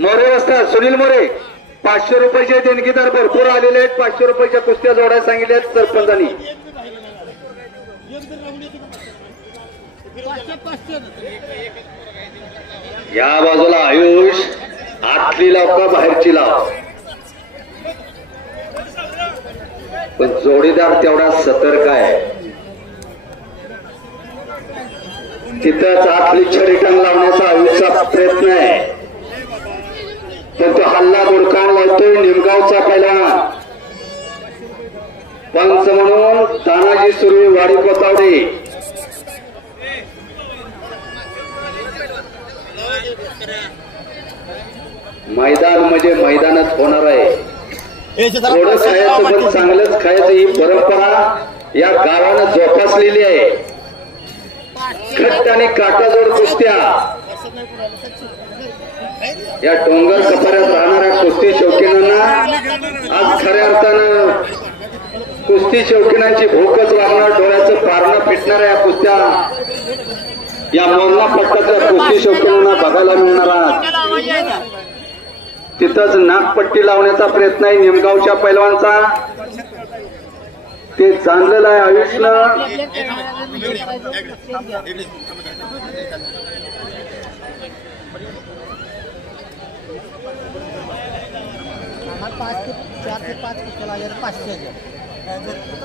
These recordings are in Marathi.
मोरे वस्ताद सुनील मोरे 500 रुपयाचे देणगीदार भरपूर आलेले आहेत. 500 रुपयाच्या कुस्त्या जोडायला सांगितल्या सरपंचांनी. या बाजूला आयुष आतली लाव का बाहेरची लाव, पण जोडीदार तेवढा सतर्क आहे. तिथंच आतली छडीटण लावण्याचा आयुषचा प्रयत्न आहे, पण तो हल्ला बुडकान लावतोय निमगावचा पहिलवान. पंच म्हणून तानाजी सुरू वाडी कोतावडे. मैदान म्हणजे मैदानच होणार आहे. थोडं खायचं पण चांगलंच खायचं ही परंपरा या गावानं जोपासलेली आहे. खट्ट आणि काटाजोड कुस्त्या या डोंगर कपाऱ्यात राहणाऱ्या कुस्ती शौकीनांना आज खऱ्या अर्थानं कुस्ती शौकीनांची भूकच लागणार, डोळ्याचं पारणं फिटणार या कुस्त्या या मोरणा पट्ट्यातल्या कुस्ती शौकीनांना बघायला मिळणार. तिथंच नागपट्टी लावण्याचा प्रयत्न आहे निमगावच्या पैलवानचा. ते जाणलेलं आहे आयुषनं.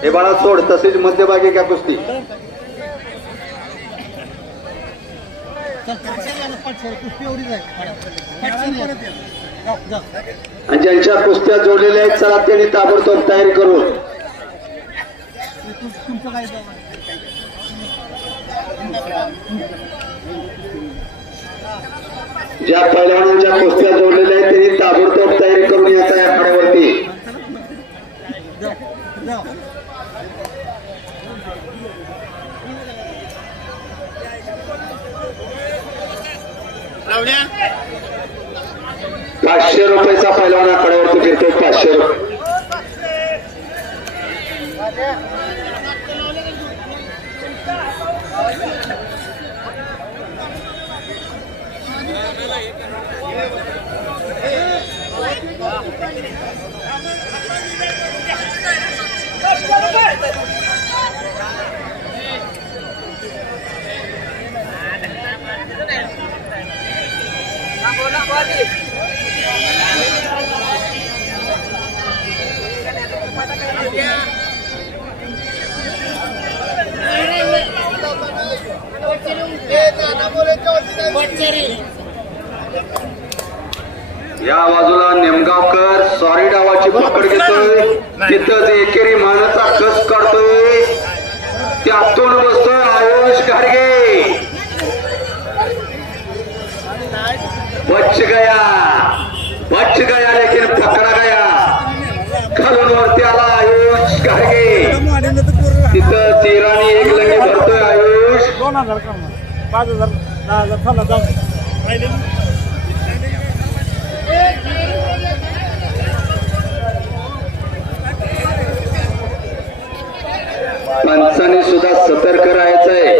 हे बाळा सोड, तसेच मध्यभागी का कुस्ती. आणि ज्यांच्या कुस्त्या जोडलेल्या आहेत चला त्यांनी ताबडतोब तयारी करून. ज्या पैलवानांच्या कुस्त्या जोडलेल्या आहेत त्यांनी ताबडतोब तयारी करून यायचा या आखाड्यावरती. ₹500 पैलवान आखाड्यावरती फिरतो. 500 रुपये. या बाजूला नेमगावकर सॉरी डावाची पकड घेतोय. तिथंच एकेरी मानाचा कस काढतोय. त्यातून बसतोय आयुष घाडगे. बच गया लेकिन पकडा गया. खालून वरती आला आयुष घाडगे. तिथं 13 एक लंगी भरतोय आयुष. 5,000 10,000 पंचांनी सुद्धा सतर्क राहायचंय.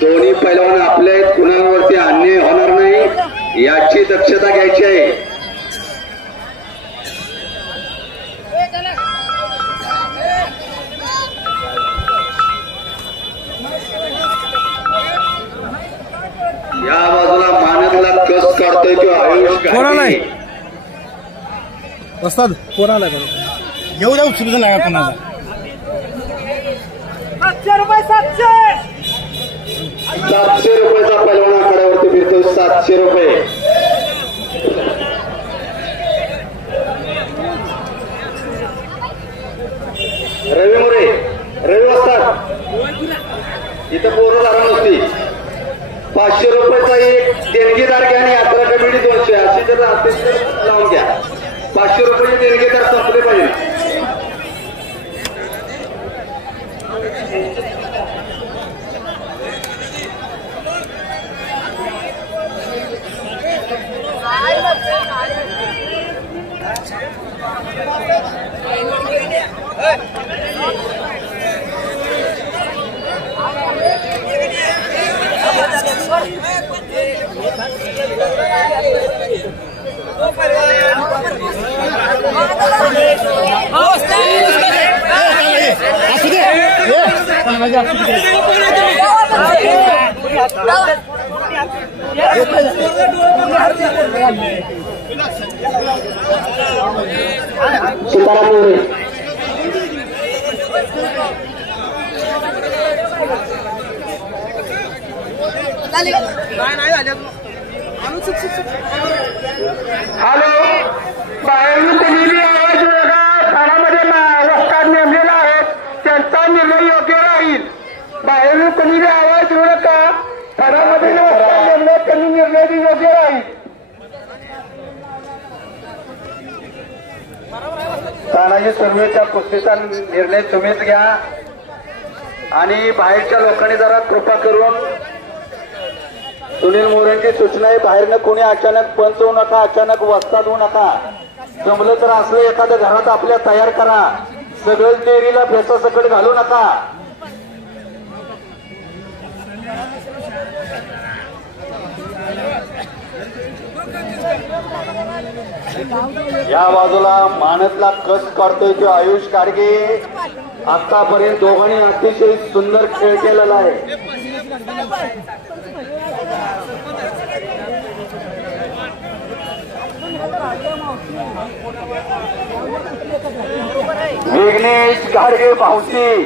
दोन्ही पैलवान आपल्या आहेत, कुणावरती अन्याय होणार नाही याची दक्षता घ्यायची आहे. या बाजूला मानदला कस काढतोय तो आयुष घाडगे. वस्ताद कोणाला येऊ द्या उचलून लागा कोणाला. 700 रुपयाचा पैलवान आखाड्यावरती फिरतो. 700 रुपये. रवी मोरे रवी वस्ताद इथं पोरं झाला नसती. 500 रुपयाचा एक देणगीदार घ्या आणि यात्रा कमिटी 200 अशी जर असेल तर लावून घ्या. 500 रुपये देणगीदार संपले पाहिजे. हॅलो, बाहेरून कोणीही आवाज वेगळा ठाण्यामध्ये वस्ताद नेमलेला आहे, त्यांचा निर्णय योग्य राहील. बाहेरून कोणीही आवाज येऊ नका. ठाण्यामध्ये वस्ताद नेमले त्यांनी निर्णय योग्य राहील. तानाजी सुर्वेच्या कुस्तीचा निर्णय तुम्हीच घ्या आणि बाहेरच्या लोकांनी जरा कृपा करून सुनील मोरेंची सूचना आहे, बाहेरनं कोणी अचानक पंच होऊ नका, अचानक वस्ताद होऊ नका. जमलं तर असलं एखाद्या घरात आपल्या तयार करा. सगळं डेअरीला भेसासकट घालू नका. या बाजूला मानतला कस काढतोय तो आयुष गाडगे. आतापर्यंत दोघांनी अतिशय सुंदर खेळ केलेला आहे. विघ्नेश गाडगे भाऊसी,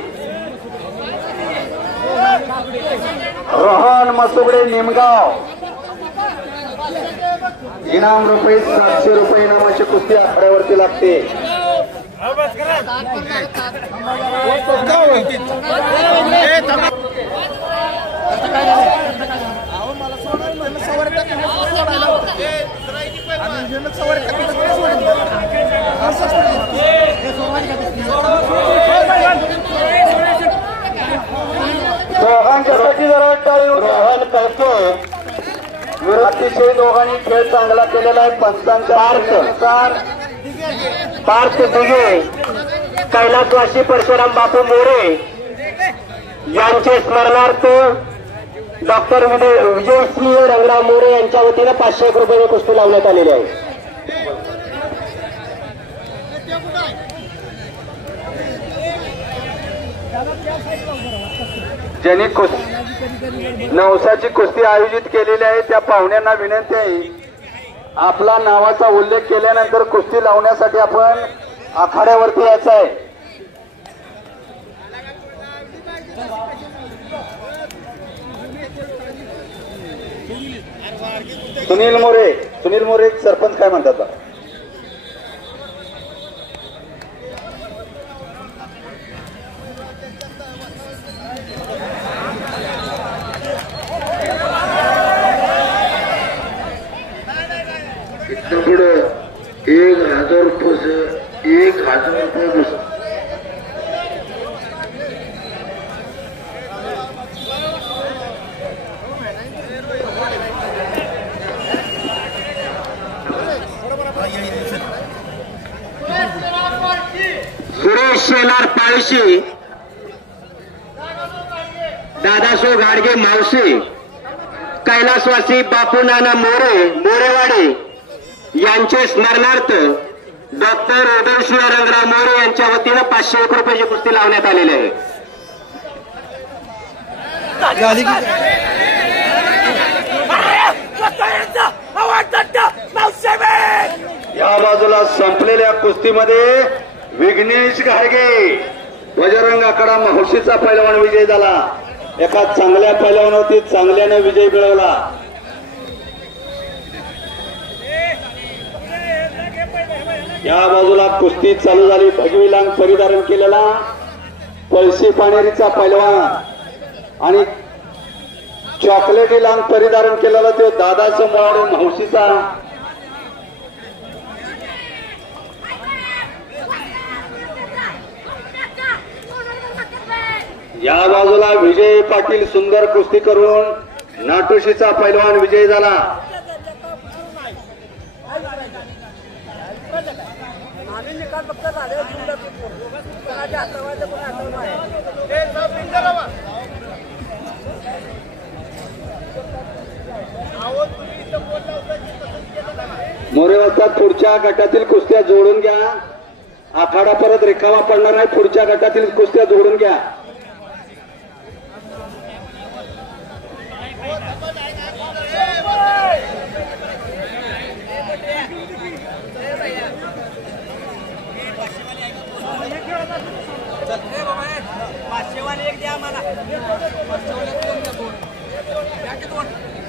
रोहन मसुगडे निमगाव. इनाम रुपये 700 रुपये इनामाची कुस्ती आखाड्यावरती लागते. दोघांच्यासाठी जरा टाळी. रोहन करतोय. अतिशय दोघांनी खेळ चांगला केलेला आहे. पंचांच्या अनुसार पार्थ दिघे, कैलासवासी परशुराम बापू मोरे यांचे स्मरणार्थ डॉक्टर विजयसिंह रंगराव मोरे यांच्या वतीनं 500 रुपये कुस्ती लावण्यात आलेली आहे. ज्यांनी नवसाची कुस्ती आयोजित केलेली आहे त्या पाहुण्यांना विनंती आहे, आपला नावाचा उल्लेख केल्यानंतर कुस्ती लावण्यासाठी आपण आखाड्यावरती यायचं आहे. सुनील मोरे सरपंच काय म्हणतात बा? पुढे 1000 रुपये 1000 रुपये सुरेश शेलार पाळशी, दादासो गाडगे मावशी, कैलासवासी बापू नाना मोरे मोरेवाडी यांचे स्मरणार्थ डॉक्टर उदयसिंह रंगराव मोरे यांच्या वतीनं 501 रुपयाची कुस्ती लावण्यात आलेली आहे. या बाजूला संपलेल्या कुस्तीमध्ये विघ्नेश गाडगे बजरंग आखाडा मावशीचा पैलवान विजय झाला. एका चांगल्या पैलवानावरती चांगल्याने विजय मिळवला. या बाजूला कुस्ती चालू झाली. भगवी लांग परिधारण केलेला पळशी पाणेरीचा पैलवान आणि चॉकलेटी लांग परिधारण केलेला तो दादाचा मोड मावशीचा. या बाजूला विजय पाटील सुंदर कुस्ती करून नाटोशीचा पैलवान विजय झाला. मोरे वाजतात. पुढच्या गटातील कुस्त्या जोडून घ्या. आखाडा परत रिकामा पडणार नाही. पुढच्या गटातील कुस्त्या जोडून घ्या.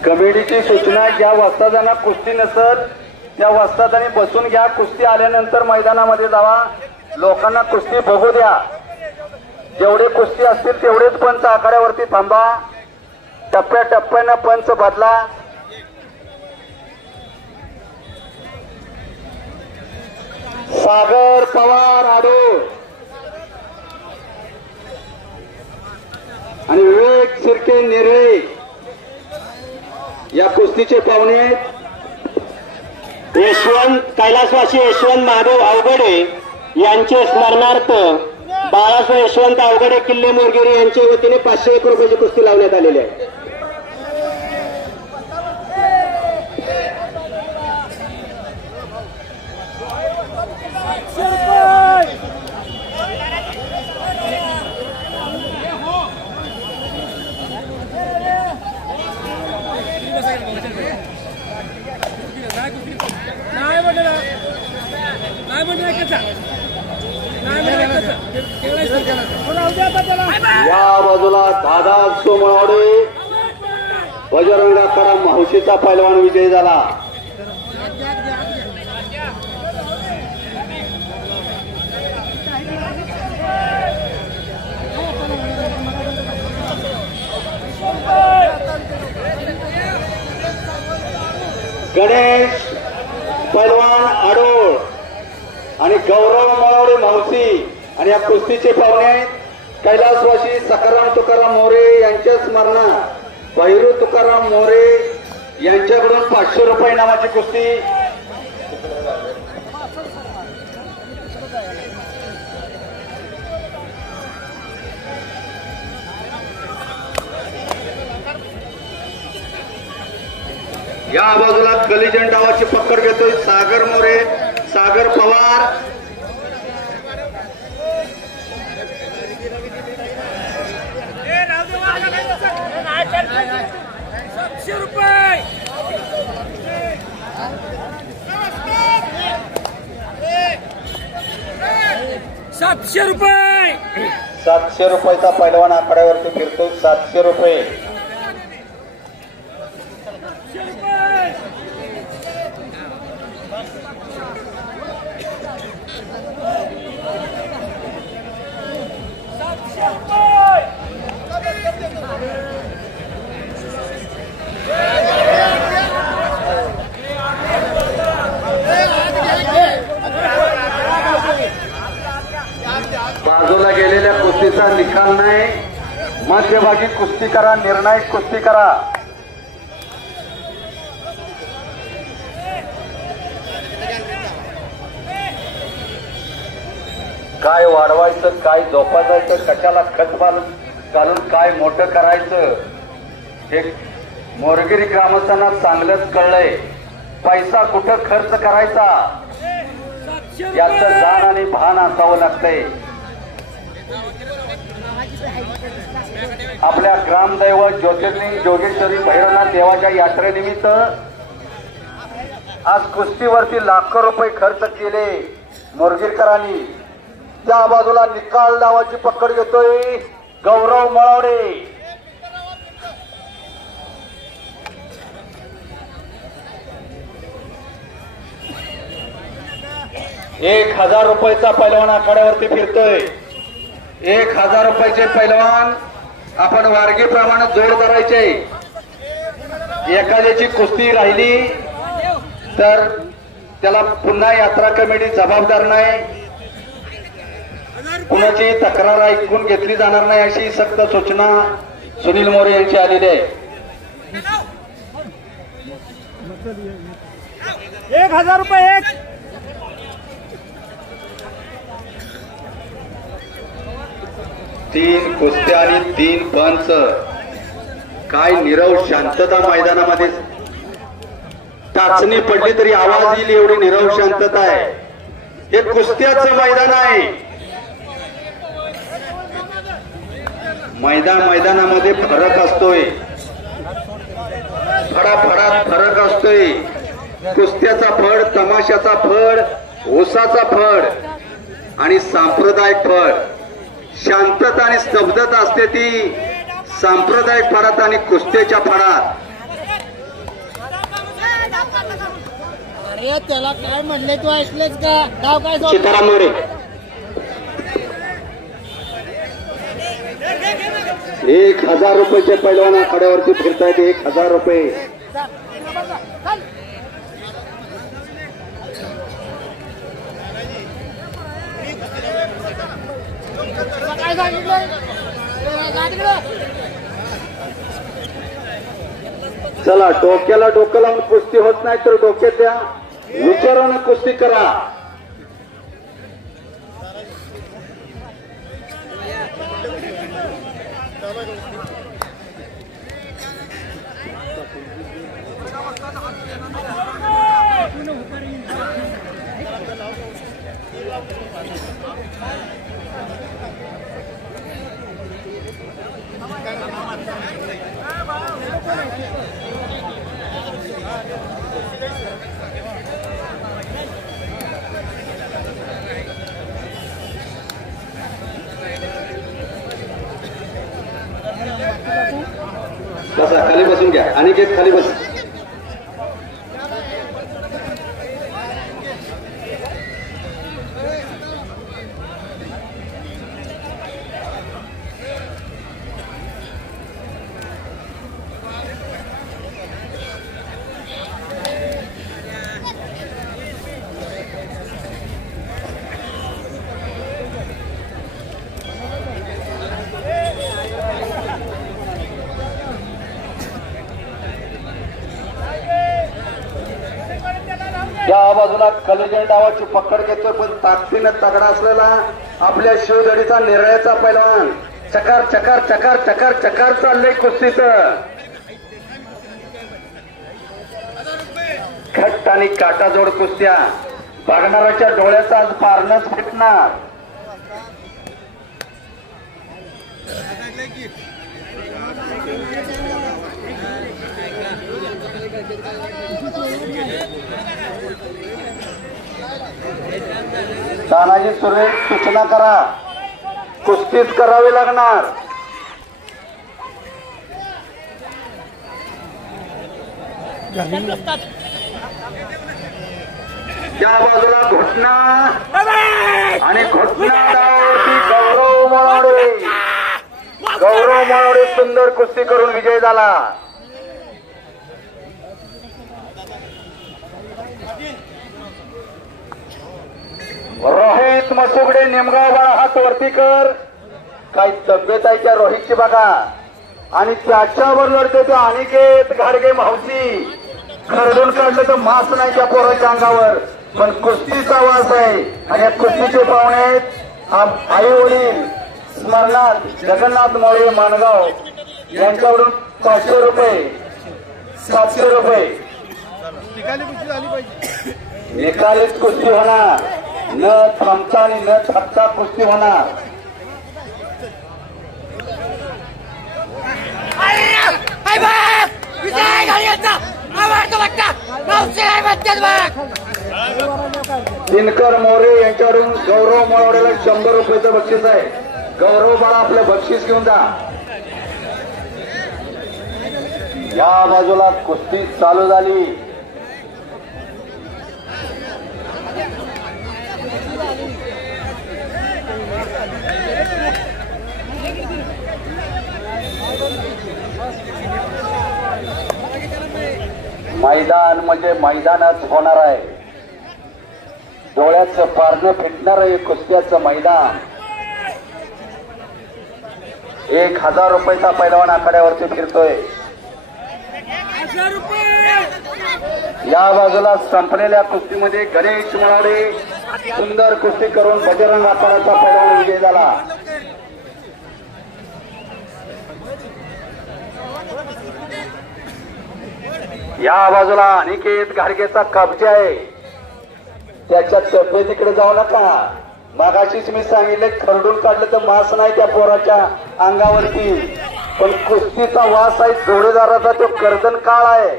कमिटीची सूचना, ज्या वस्तादांना कुस्ती नसत त्या वस्तादांनी बसून घ्या. कुस्ती आल्यानंतर मैदानामध्ये जावा. लोकांना कुस्ती बघू द्या. जेवढे कुस्ती असतील तेवढेच पंच आखाड्यावरती थांबा. टप्प्याटप्प्यानं पंच बदला. सागर पवार आडू आणि विवेक शिर्के नेरे या कुस्तीचे पाहुणे. यशवंत कैलासवासी यशवंत महादेव अवघडे यांचे स्मरणार्थ बाळासाहेब यशवंत अवघडे किल्ले मोरगिरी यांच्या वतीने 501 रुपयाची कुस्ती लावण्यात आलेली आहे. या बाजूला दादा सोमवाडे बजरंगाकरा मावशीचा पैलवान विजयी झाला. गणेश पैलवान आडोळ आणि गौरव मळवडे मावशी आणि या कुस्तीचे पाहुणे कैलासवासी सखाराम तुकाराम मोरे यांच्या स्मरणात बहिरू तुकाराम मोरे यांच्याकडून 500 रुपये नावाची कुस्ती. या बाजूला गलिजन डावाची पकड घेतोय सागर मोरे, सागर पवार. ₹700. 700 रुपयाचा पैलवान आखाड्यावरती फिरतो. 700 रुपये. बाजूला गेलेल्या कुस्तीचा निकाल नाही. मध्यभागी कुस्ती करा, निर्णायक कुस्ती करा. काय वाढवायचं, काय जोपासायचं, कशाला खत घालून काय मोठं करायचं हे मोरगिरी ग्रामस्थांना चांगलंच कळलंय. पैसा कुठं खर्च करायचा याचं जाण आणि भान असावं लागतंय. आपल्या ग्रामदैवत ज्योतिर्लिंग जोगेश्वरी भैरवनाथ देवाच्या यात्रेनिमित्त आज कुस्तीवरती लाखो रुपये खर्च केले मोरगिरकरांनी. त्या बाजूला निकाल नावाची पकड घेतोय गौरव मळवडे. ₹1000 रुपयाचा पैलवान आखाड्यावरती फिरतोय. 1000 रुपयाचे पैलवान आपण वारगीप्रमाणे जोड करायचे. एखाद्याची कुस्ती राहिली तर त्याला पुन्हा यात्रा कमिटी जबाबदार नाही. कुणाची तक्रार ऐकून घेतली जाणार नाही अशी सक्त सूचना सुनील मोरे यांची आलेली आहे. 1000 रुपये. 3 कुस्त्या आणि 3 पंच. काय निरव शांतता मैदानामध्ये. टाचणी पडली तरी आवाज येईल एवढी निरव शांतता आहे. हे कुस्त्याचं मैदान आहे. मैदानामध्ये फरक असतोय. फडाफडात फरक असतोय. कुस्त्याचा फड, तमाशाचा फड, ऊसाचा फड आणि सांप्रदायिक फड. शांतता आणि स्तब्धता असते ती सांप्रदायिक फडात आणि कुस्त्याच्या फडात. अरे त्याला काय म्हणले तू ऐकलेच का नाव काय सीताराम मोरे. 1000 रुपयाचे पैलवान आखाड्यावरती फिरतायत. 1000 रुपये. काय सांगितलं चला डोक्याला डोकं लावून कुस्ती होत नाही तर डोक्यात द्या, विचारानं कुस्ती करा. बसा खाली बसून घ्या. अनिकेत खाली बस. या बाजूला कलेजय डावाची पकड घेतोय, पण ताकदीनं तगडा असलेला आपल्या शिवधडीचा निर्णयाचा पैलवान चकार चकार चकार चकार चकार चाललंय कुस्तीचं. खट्ट आणि काटाजोड कुस्त्या. बघणाऱ्याच्या डोळ्याचा आज पारणच फुटणार. तानाजी सुरे सूचना करा, कुस्तीच करावी लागणार. त्या बाजूला घोटना आणि घोटना डावती गौरव मळवडे. गौरव मळवडे सुंदर कुस्ती करून विजय झाला. रोहित मसुगडे निमगाव बाळा हात वरती कर. काही तब्येत आहे त्या रोहितची बघा. आणि त्याच्यावर लढते तो अनिकेत घाडगे मावशी. खरडून काढलं तर मास नाही त्या पोराच्या अंगावर, पण कुस्तीचा वास आहे. आणि या कुस्तीचे पाहुणे आई वडील स्मरणात जगन्नाथ मोरे माणगाव यांच्याकडून 500 रुपये 700 रुपये निकालीच कुस्ती होणार. न थांबता आणि न थांबता कुस्ती होणार. दिनकर मोरे यांच्याकडून गौरव मळवडेला 100 रुपयाचं बक्षीस आहे. गौरव बाळा आपलं बक्षीस घेऊन जा. या बाजूला कुस्ती चालू झाली. मैदान म्हणजे मैदानच होणार आहे. डोळ्याचं पारणं फिटणार आहे कुस्त्याचं मैदान. 1000 रुपयाचा पैलवान आखाड्यावरती फिरतोय. या बाजूला संपलेल्या कुस्तीमध्ये गणेश मळवडे सुंदर कुस्ती करून बजरंग आखाड्याचा पैलवान विजय झाला. या बाजूला अनिकेत घाडगेचा कब्जा आहे. त्याच्या तब्येतीकडे जाऊ नका. मागाशीच मी सांगितलं खरडून काढलं तर मास नाही त्या पोराच्या अंगावरती, पण कुस्तीचा वास आहे. जोडीदाराचा तो कर्दन काळ आहे.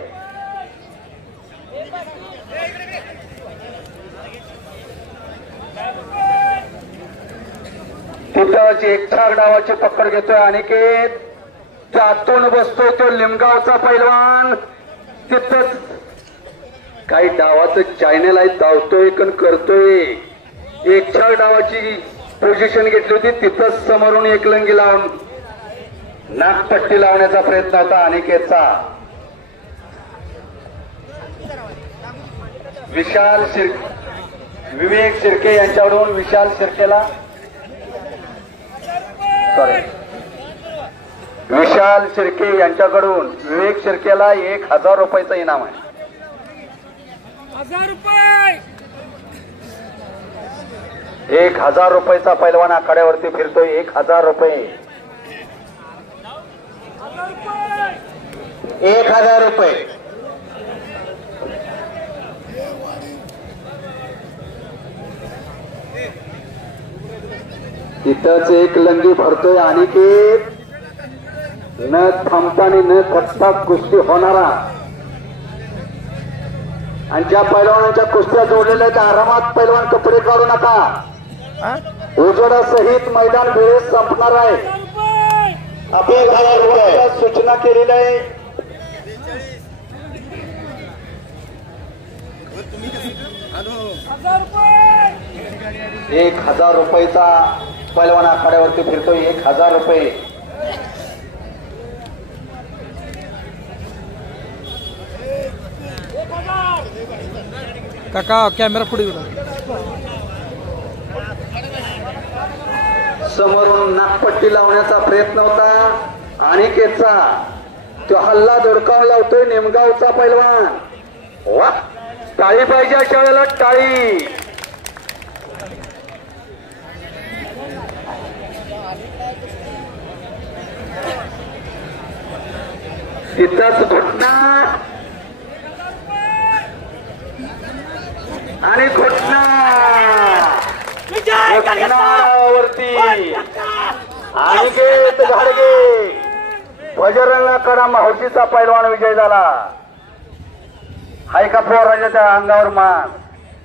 तिथंच एकठाक डावाची पकड घेतोय अनिकेत. त्यातून बसतोय तो लिमगावचा पैलवान. तिथंच काही डावाचं चॅनल आहे, धावतोय कण करतोय. एक 4 डावाची पोझिशन घेतली होती, तिथंच समोरून एकलंगी लावून नागपट्टी लावण्याचा प्रयत्न होता अनिकेतचा. विवेक शिर्के यांच्याकडून विशाल शिर्केला विशाल शिर्के यांच्याकडून विवेक शिर्केला 1000 रुपयाचं इनाम आहे. 1000 रुपये 1000 रुपयाचा पैलवान आखाड्यावरती फिरतोय. 1000 रुपये 1000 रुपये. तिथंच एक लंगी भरतोय अनिकेत. न थांबता आणि न थकता कुस्ती होणारा. आणि ज्या पैलवानाच्या कुस्त्या जोडलेल्या त्या आरामात पैलवान कपडे काढू नका. उजेडासहित मैदान वेळेस संपणार आहे. आपल्या 1000 रुपये सूचना केलेल्या आहे. 1000 रुपयाचा पैलवान आखाड्यावरती फिरतोय. 1000 रुपये. काका कॅमेरा पुढे समोरून नागपट्टी लावण्याचा प्रयत्न होता अनिकेतचा. तो हल्ला धोडकावून लावतोय नेमगावचा पैलवान. वा, टाळी पाहिजे अशा वेळेला टाळी. तिथंच घटना आणि घटना घटनावरती अनिकेत घाडगे बजरंग कडा माहुशीचा पैलवान विजय झाला. हाय का पोराच्या त्या अंगावर मान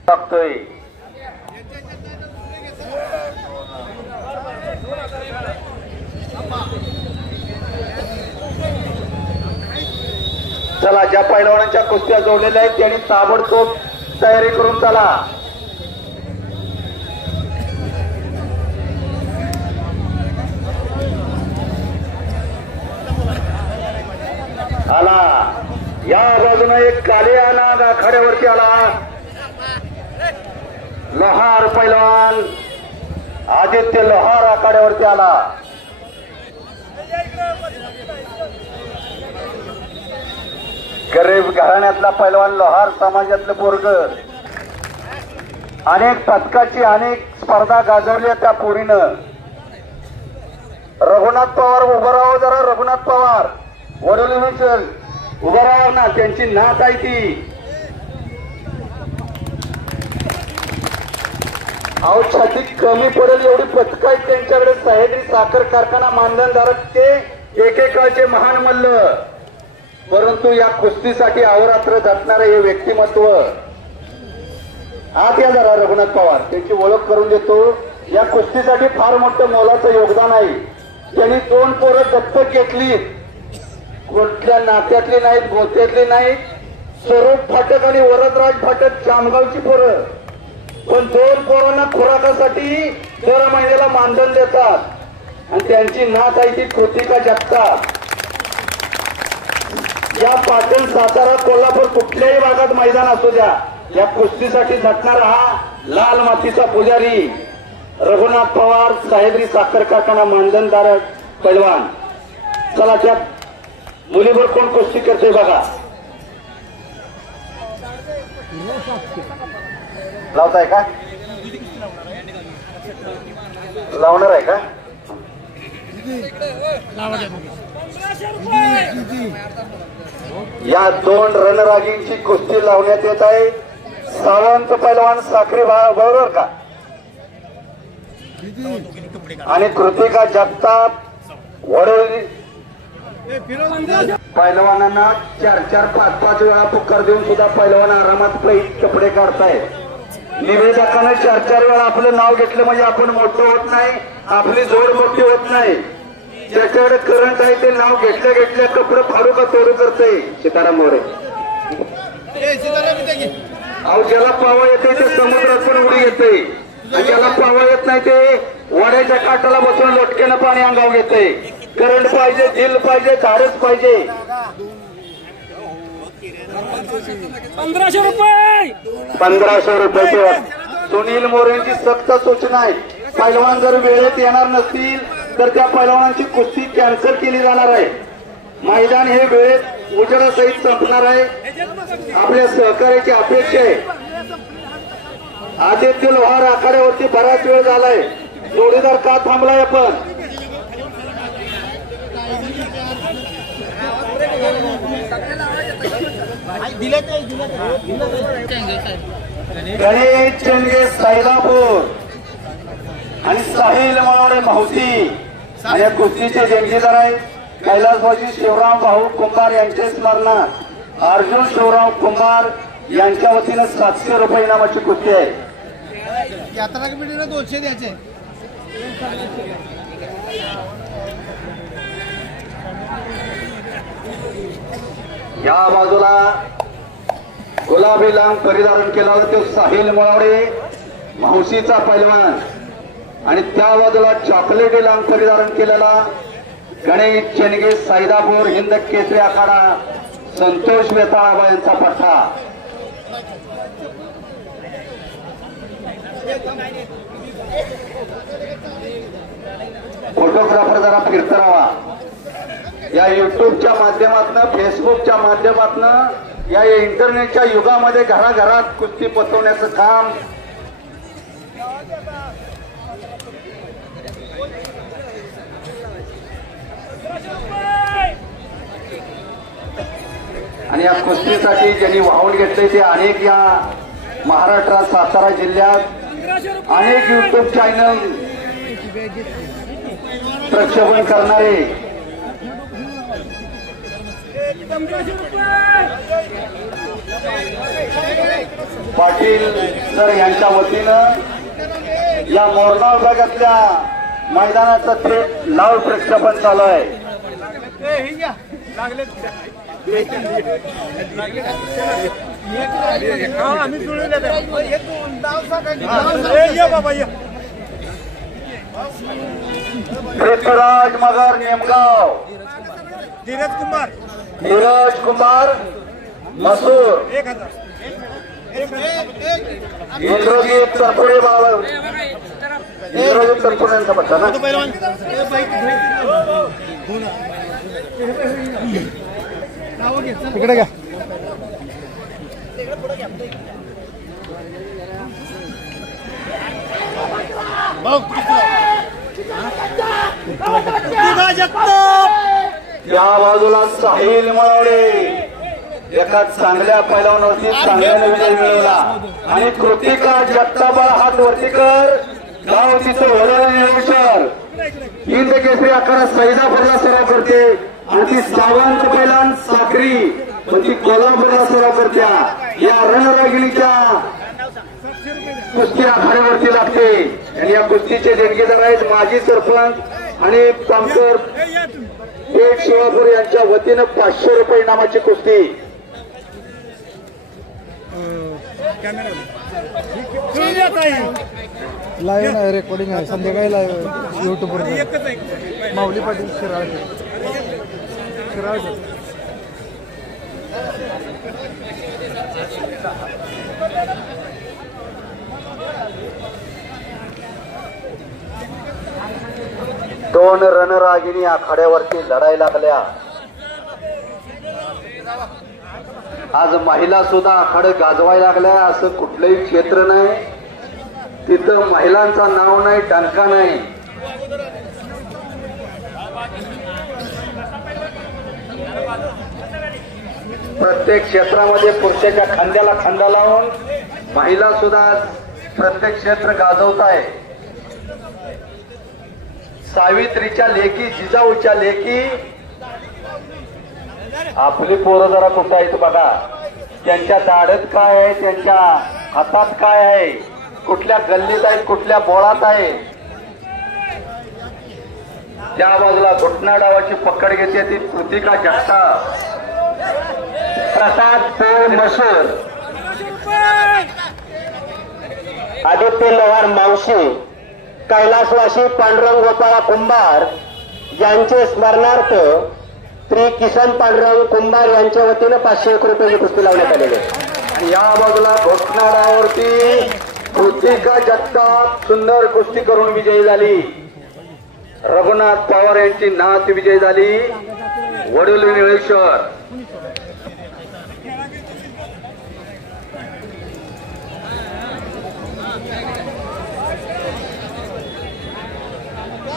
टाकतोय. चला, ज्या पैलवानांच्या कुस्त्या जोडलेल्या आहेत त्यांनी ताबडतोब तयारी करून चला. आला या बाजूने एक काले आला आखाड्यावरती आला. लोहार पैलवान आदित्य लोहार आखाड्यावरती आला. गरीब घराण्यातला पैलवान लोहार समाजातलं पोरग. अनेक पदकाची अनेक स्पर्धा गाजवल्या त्या पोरीनं. रघुनाथ पवार उभं राहावं जरा. रघुनाथ पवार वडील उभं राहावं ना, त्यांची नात आहे ती. अहो, छाती कमी पडेल एवढी पदक आहेत त्यांच्याकडे. सह्याद्री साखर कारखाना मानधनधारक ते एकेकाळचे महान मल्ल. परंतु या कुस्तीसाठी अहोरात्र झटणारे हे व्यक्तिमत्व. आत या जरा रघुनाथ पवार, त्यांची ओळख करून देतो. या कुस्तीसाठी फार मोठं मोलाचं योगदान आहे. त्यांनी 2 पोरं दत्तक घेतली. कुठल्या नात्यातली नाहीत, गोत्यातली नाहीत. स्वरूप फाटक आणि वरदराज फाटक जामगावची पोरं. पण 2 पोरांना खुराकासाठी दर महिन्याला मानधन देतात. आणि त्यांची नात आहे ती कृतिका जगताप. या पाटील, सातारा, कोल्हापूर कुठल्याही भागात मैदान असू द्या, या कुस्तीसाठी झटणारा हा लाल मातीचा पुजारी रघुनाथ पवार, सह्याद्री साखर कारखाना मानधनधारक पैलवान. चला, त्या मुलीवर कोण कुस्ती करते बघा. लावताय का? लावणार आहे का? या 2 रणरागींची कुस्ती लावण्यात येत आहे. सावंत पैलवान साखरे बरोबर का? आणि कृतिका जगताप वडोली. पैलवानांना 4-4, 5-5 वेळा पुकार देऊन सुद्धा पैलवान आरामात कपडे काढतायत. निवेदकानं 4-4 वेळा आपलं नाव घेतलं म्हणजे आपण मोठं होत नाही, आपली जोड मोठी होत नाही. ज्याच्याकडे करंट आहे ते नाव घेतल्या घेतल्या कपडे फाडू का तोडू करतंय. सीताराम मोरे अहो ज्याला पावा येते ते समुद्रात पण उडी येते आणि ज्याला पावा येत नाही ते वड्याच्या काठाला बसून लोटक्यानं पाणी अंगावर घेते. करंट पाहिजे, दिल पाहिजे, धाडस पाहिजे. 1500 रुपये 1500 रुपये. सुनील मोरेंची सक्त सूचना आहे. पैलवान जर वेळेत येणार नसतील तर त्या पैलवानांची कुस्ती कॅन्सल केली जाणार आहे. मैदान हे वेळेत उजेडासहित संपणार आहे. आपल्या सहकार्याची अपेक्षा आहे. आदित्य लोहार आखाड्यावरती बराच वेळ झालाय. जोडीदार का थांबलाय आपण? गणेश चंगे सैलापूर आणि साहिल मळवडे माहुती आणि या कुस्तीचे जंगीदार आहेत. कैलासवासी शिवराम भाऊ कुंभार यांचे स्मरणार्थ अर्जुन शिवराम कुंभार यांच्या वतीनं 700 रुपये इनामाची कुस्ती आहे. यात्रा कमिटीला 200 द्यायचे. या बाजूला गुलाबी लांब परिधारण केला तो साहिल मुळावडे मावशीचा पैलवान आणि त्या बाजूला चॉकलेटी लांब परिधारण केलेला गणेश चेनगे सैदापूर हिंद केसरी आखाडा संतोष वेताळाबा यांचा पट्टा. फोटोग्राफर जरा फिरत राहा. या युट्यूबच्या माध्यमातून, फेसबुकच्या माध्यमातून, या इंटरनेटच्या युगामध्ये घराघरात कुस्ती पसरवण्याचं काम आणि या कुस्तीसाठी ज्यांनी वाहून घेतले ते अनेक या महाराष्ट्रात सातारा जिल्ह्यात अनेक युट्यूब चॅनल प्रक्षेपण करणारे पाटील सर यांच्या वतीनं या मोरगाव भागातल्या मैदानाचं थेट लाईव्ह प्रक्षेपण चालू आहे. पृथ्वीराज मगर नेमगाव, धीरज कुमार मसूर, इंद्रजीत तरफुडे बाबा, इंद्रजीत तरफुडे यांचा पट्टा ना. इकडे घ्या. या बाजूला साहिल मळवडे एका चांगल्या पैलवानावरती चांगल्याने विजय मिळवला आणि कृतिका जगताप हात वरती कर गाव तिचं वडील हिंद केसरी आखाडा सैदापूरला सराव करते आणि ती सावंत पैलवान साखरी पण ती कोल्हापूरला सराव करत्या. या रणरागिणीच्या कुस्ती आखाड्यावरती लागते आणि या कुस्तीचे देणगीदार आहेत माजी सरपंच आणि पंपर पेठ शिवापूर यांच्या वतीनं 500 रुपये इनामाची कुस्ती. लाईव्ह आहे, रेकॉर्डिंग आहे, संध्याकाळी लाईव्ह युट्यूबवर. माऊली पाटील शिराळ. दोन रणरागिणी आखाड्यावरती लढाई लागल्या. आज महिला सुद्धा आखाडे गाजवायला लागल्या. असं कुठलंही क्षेत्र नाही तिथं महिलांचा नाव नाही, डंका नाही. प्रत्येक क्षेत्रामध्ये पुरुषाच्या खांद्याला खांदा लावून महिला सुद्धा प्रत्येक क्षेत्र गाजवत आहे. सावित्रीच्या लेकी, जिजाऊच्या लेकी, आपली पोरं जरा कुठं आहेत बघा. त्यांच्या दाढेत काय आहे, त्यांच्या हातात काय आहे, कुठल्या गल्लीत आहेत, कुठल्या बोळात आहे. त्या बाजूला घुटना डावाची पकड घेते ती कृतिका जगताप. प्रसाद पोळ मसूर, आदित्य लोहार मावशी, कैलासवासी पांडुरंग गोपाळा कुंभार यांचे स्मरणार्थ श्री किसन पांडुरंग कुंभार यांच्या वतीनं 501 रुपयाची कुस्ती लावण्यात आलेली आहे. या बाजूला घोषणाडावरती कृतिका जगताप सुंदर कुस्ती करून विजयी झाली. रघुनाथ पवार यांची नात विजयी झाली. वडोली निळेश्वर.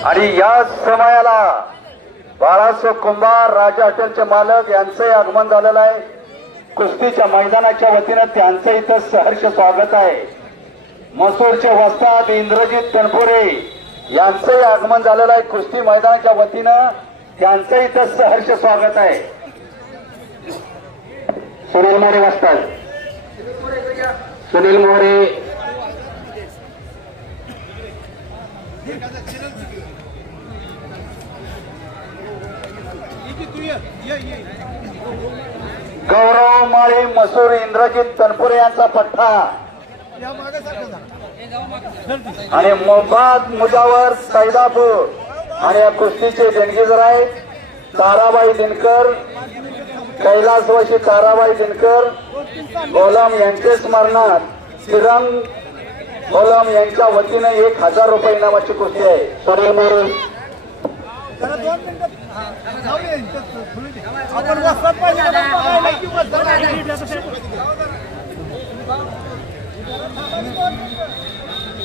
आणि या समयाला बाळासाहेब कुंभार राजा हॉटेलचे मालक यांचंही आगमन झालेलं आहे. कुस्तीच्या मैदानाच्या वतीनं त्यांचं इथं सहर्ष स्वागत आहे. मसूरचे वस्ताद इंद्रजित तनपुरे यांचंही आगमन झालेलं आहे. कुस्ती मैदानाच्या वतीनं त्यांचं इथं सहर्ष स्वागत आहे. सुनील मोरे वस्ताद, सुनील मोरे गौरव माळी मसूर इंद्रजित तनपुरे यांचा पठ्ठा आणि मोहम्मद मुजावर सैदापूर. आणि या कुस्तीचे देणगीदार आहेत ताराबाई दिनकर, कैलासवासी ताराबाई दिनकर गोलम यांचे स्मरणार्थ श्रीरंग गोलम यांच्या वतीनं 1000 रुपये इनामाची कुस्ती आहे. सुनील मोरे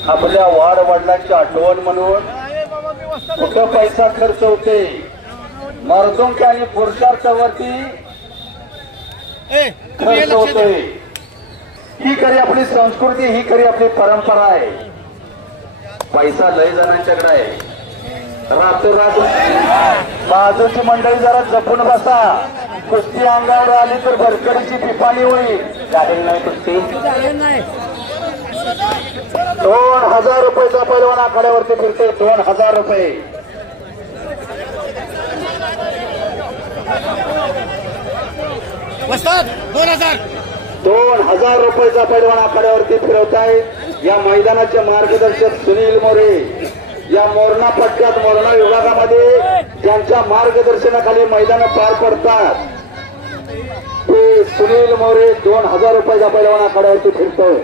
आपल्या वाढ वडिलांची आठवण म्हणून कुठं पैसा खर्च होते मर्दोंकी आणि पुरुषार्थावरती खर्च होतोय. ही खरी आपली संस्कृती, ही खरी आपली परंपरा आहे. पैसा लय जणांच्याकडे आहे. रातोरात बाजूची मंडळी जरा जपून बसा. कुस्ती अंगावर आली तर भरकडीची पिपाणी होईल. झालेली नाही कुस्ती. 2000 रुपयाचा पैलवान आखाड्यावरती फिरते. 2000 रुपये. वस्ताद 2000 रुपयाचा पैलवान आखाड्यावरती फिरवताय. या मैदानाचे मार्गदर्शक सुनील मोरे. या मोरणा पट्ट्यात मोरणा विभागामध्ये ज्यांच्या मार्गदर्शनाखाली मैदान पार पडतात ते सुनील मोरे 2000 रुपयाचा पैलवान आखाड्यावरती फिरतोय.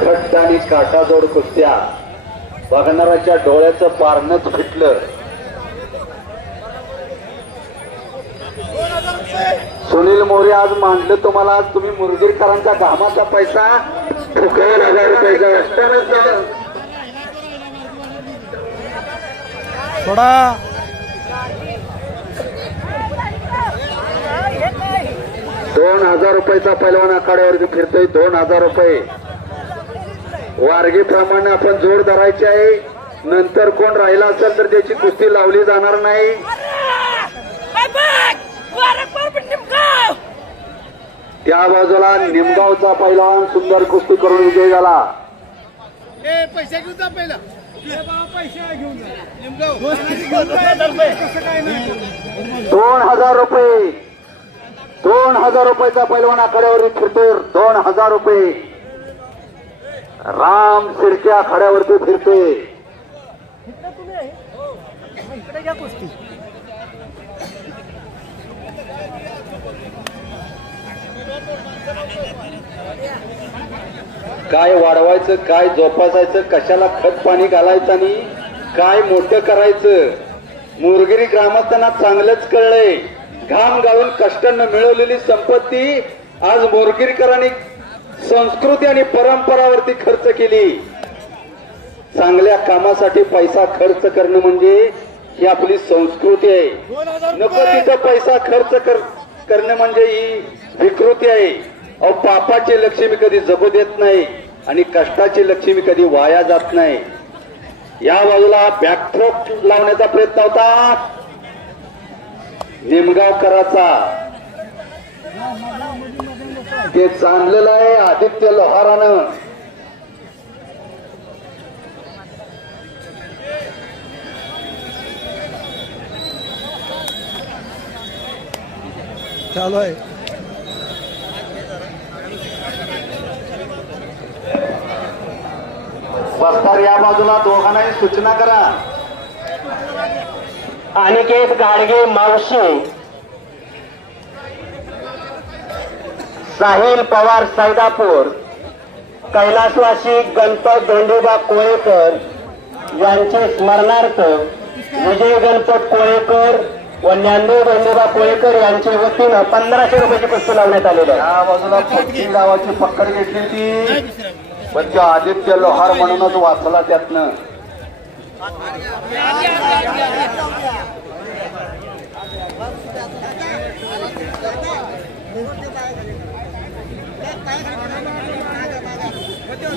घट्ट आणि काटाजोड कुस्त्या बघणाऱ्याच्या डोळ्याचं पारणच फिटलं. सुनील मोरे आज मांडलं तुम्हाला. आज तुम्ही मुरगीरकरांचा घामाचा पैसा 1000 रुपयाचा असताना थोडा 2000 रुपयाचा पैलवान आखाड्यावरती फिरतोय. 2000 रुपये वारगीप्रमाणे आपण जोड धरायची आहे. नंतर कोण राहिला असेल तर त्याची कुस्ती लावली जाणार नाही. त्या बाजूला निमगावचा पैलवान सुंदर कुस्ती करून विजय झाला. पैसे घेऊन जा पहिला. पैसे घेऊन 2000 रुपये. 2000 रुपयाचा पैलवान आखाड्यावरती फिरतोय. 2000 रुपये. राम शिर्के आखाड्यावरती फिरतोय. काय वाढवायचं, काय जोपासायचं, कशाला खत पाणी घालायचं आणि काय मोठं करायचं मुरगिरी ग्रामस्थांना चांगलंच कळलंय. घाम गाळून कष्टानं मिळवलेली संपत्ती आज मुरगिरीकरांनी संस्कृती आणि परंपरावरती खर्च केली. चांगल्या कामासाठी पैसा खर्च करणं म्हणजे ही आपली संस्कृती आहे. नको तिथं पैसा खर्च करणं म्हणजे ही विकृती आहे. अहो, पापाची लक्ष्मी कधी जगू देत नाही आणि कष्टाची लक्ष्मी कधी वाया जात नाही. या बाजूला बॅकथ्रोट लावण्याचा प्रयत्न होता निमगावकराचा. ते चांदलेलं आहे आदित्य लोहारानं. चालू आहे. वस्तार या बाजूला दोघांनाही सूचना करा. अनिकेत गाडगे मावशी, साहिल पवार सैदापूर, कैलासवासी गणपत धोंडोबा कोळेकर यांचे स्मरणार्थ विजय गणपत कोळेकर व ज्ञानदेव धोंडोबा कोळेकर यांच्या वतीनं 1500 रुपयाची कुस्ती लावण्यात आलेली आहे. या बाजूला पक्षी गावाची पकड घेतली ती पण त्या आदित्य लोहार म्हणूनच वाचला त्यातनं.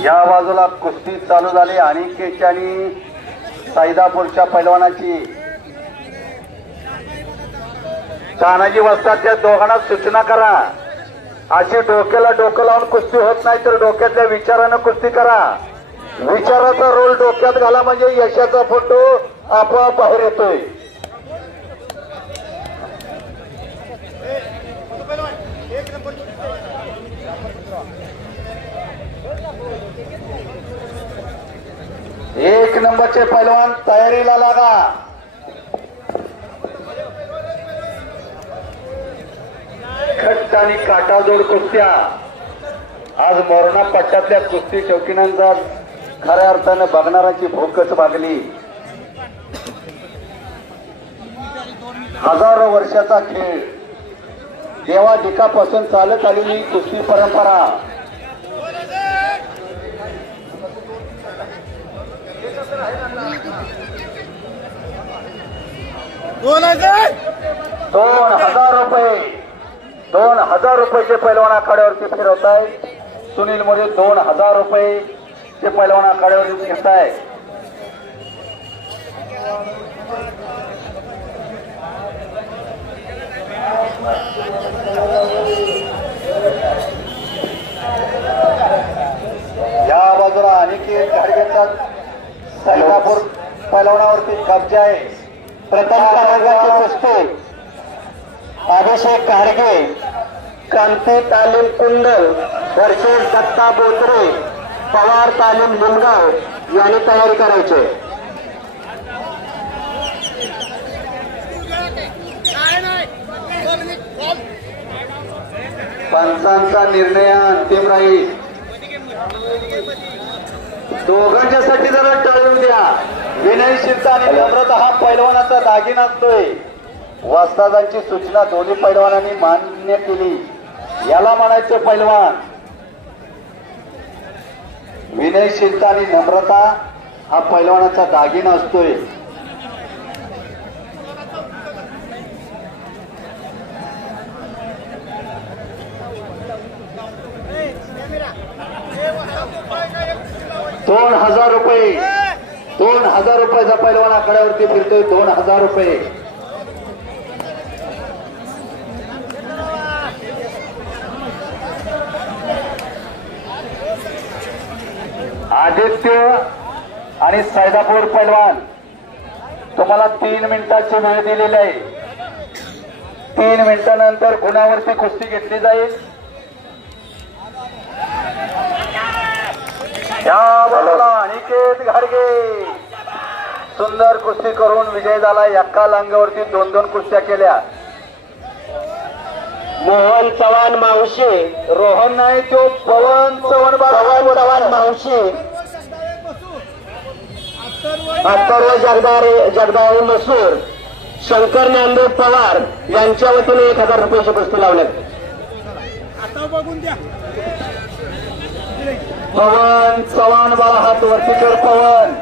या बाजूला कुस्ती चालू झाली अनिकेतच्या आणि सैदापूरच्या पैलवानाची. तानाजी वस्ताद त्या दोघांना सूचना करा. अशी डोक्याला डोकं लावून कुस्ती होत नाही तर डोक्यातल्या विचारानं कुस्ती करा. विचाराचा रोल डोक्यात घाला म्हणजे यशाचा फोटो आपोआप बाहेर येतोय. एक नंबरचे पैलवान तयारीला लागा. खट्ट आणि काटाजोड कुस्त्या. आज मोरणा पट्ट्यातल्या कुस्ती शौकीनांचा खऱ्या अर्थानं बघणाराची भूकच भागली. हजारो वर्षाचा खेळ, देवादिकापासून चालत आलेली कुस्ती परंपरा. $2000 रुपयाचे पैलवान आखाड्यावरती फिरवत आहेत. सुनील मोरे $2000 चे पैलवान आखाड्यावरती घेत आहे. या बाजूला अनिकेत गाडगेचा सैदापूर पैलवानावरती कब्जा आहे. प्रथम क्रमांकाचे कुस्ती अभिषेक गाडगे, क्रांती तालीम कुंडल वर्षेस दत्ता बोत्रे, पवार तालीम लिमगाव यांनी तयारी करायची. पंचांचा निर्णय अंतिम राहील. दोघांच्यासाठी जरा टळू द्या. विनयशीलता आणि नम्रता हा पैलवानाचा दागिना असतोय. वस्तादांची सूचना दोन्ही पैलवानांनी मान्य केली. याला म्हणायचं पैलवान. विनयशीलता आणि नम्रता हा पैलवानाचा दागिना असतोय. $2000 $2000 पैलवान आखाड्यावरती फिरतोय. $2000. आदित्य आणि सैदापूर पैलवान तुम्हाला 3 मिनिटाची वेळ दिलेली आहे. 3 मिनिटानंतर गुणावरती कुस्ती घेतली जाईल. या बाजूला अनिकेत घाडगे सुंदर कुस्ती करून विजय झाला. एका लांगावरती 2-2 कुस्त्या केल्या. मोहन चव्हाण मावशी, रोहन नाही तो पवन चव्हाण मावशी, अथर्व जगदाळे मसूर, शंकर ज्ञानदेव पवार यांच्या वतीने 1000 रुपयाची कुस्ती लावण्यात. पवन चव्हाण बाळा हात वरती कर. पवन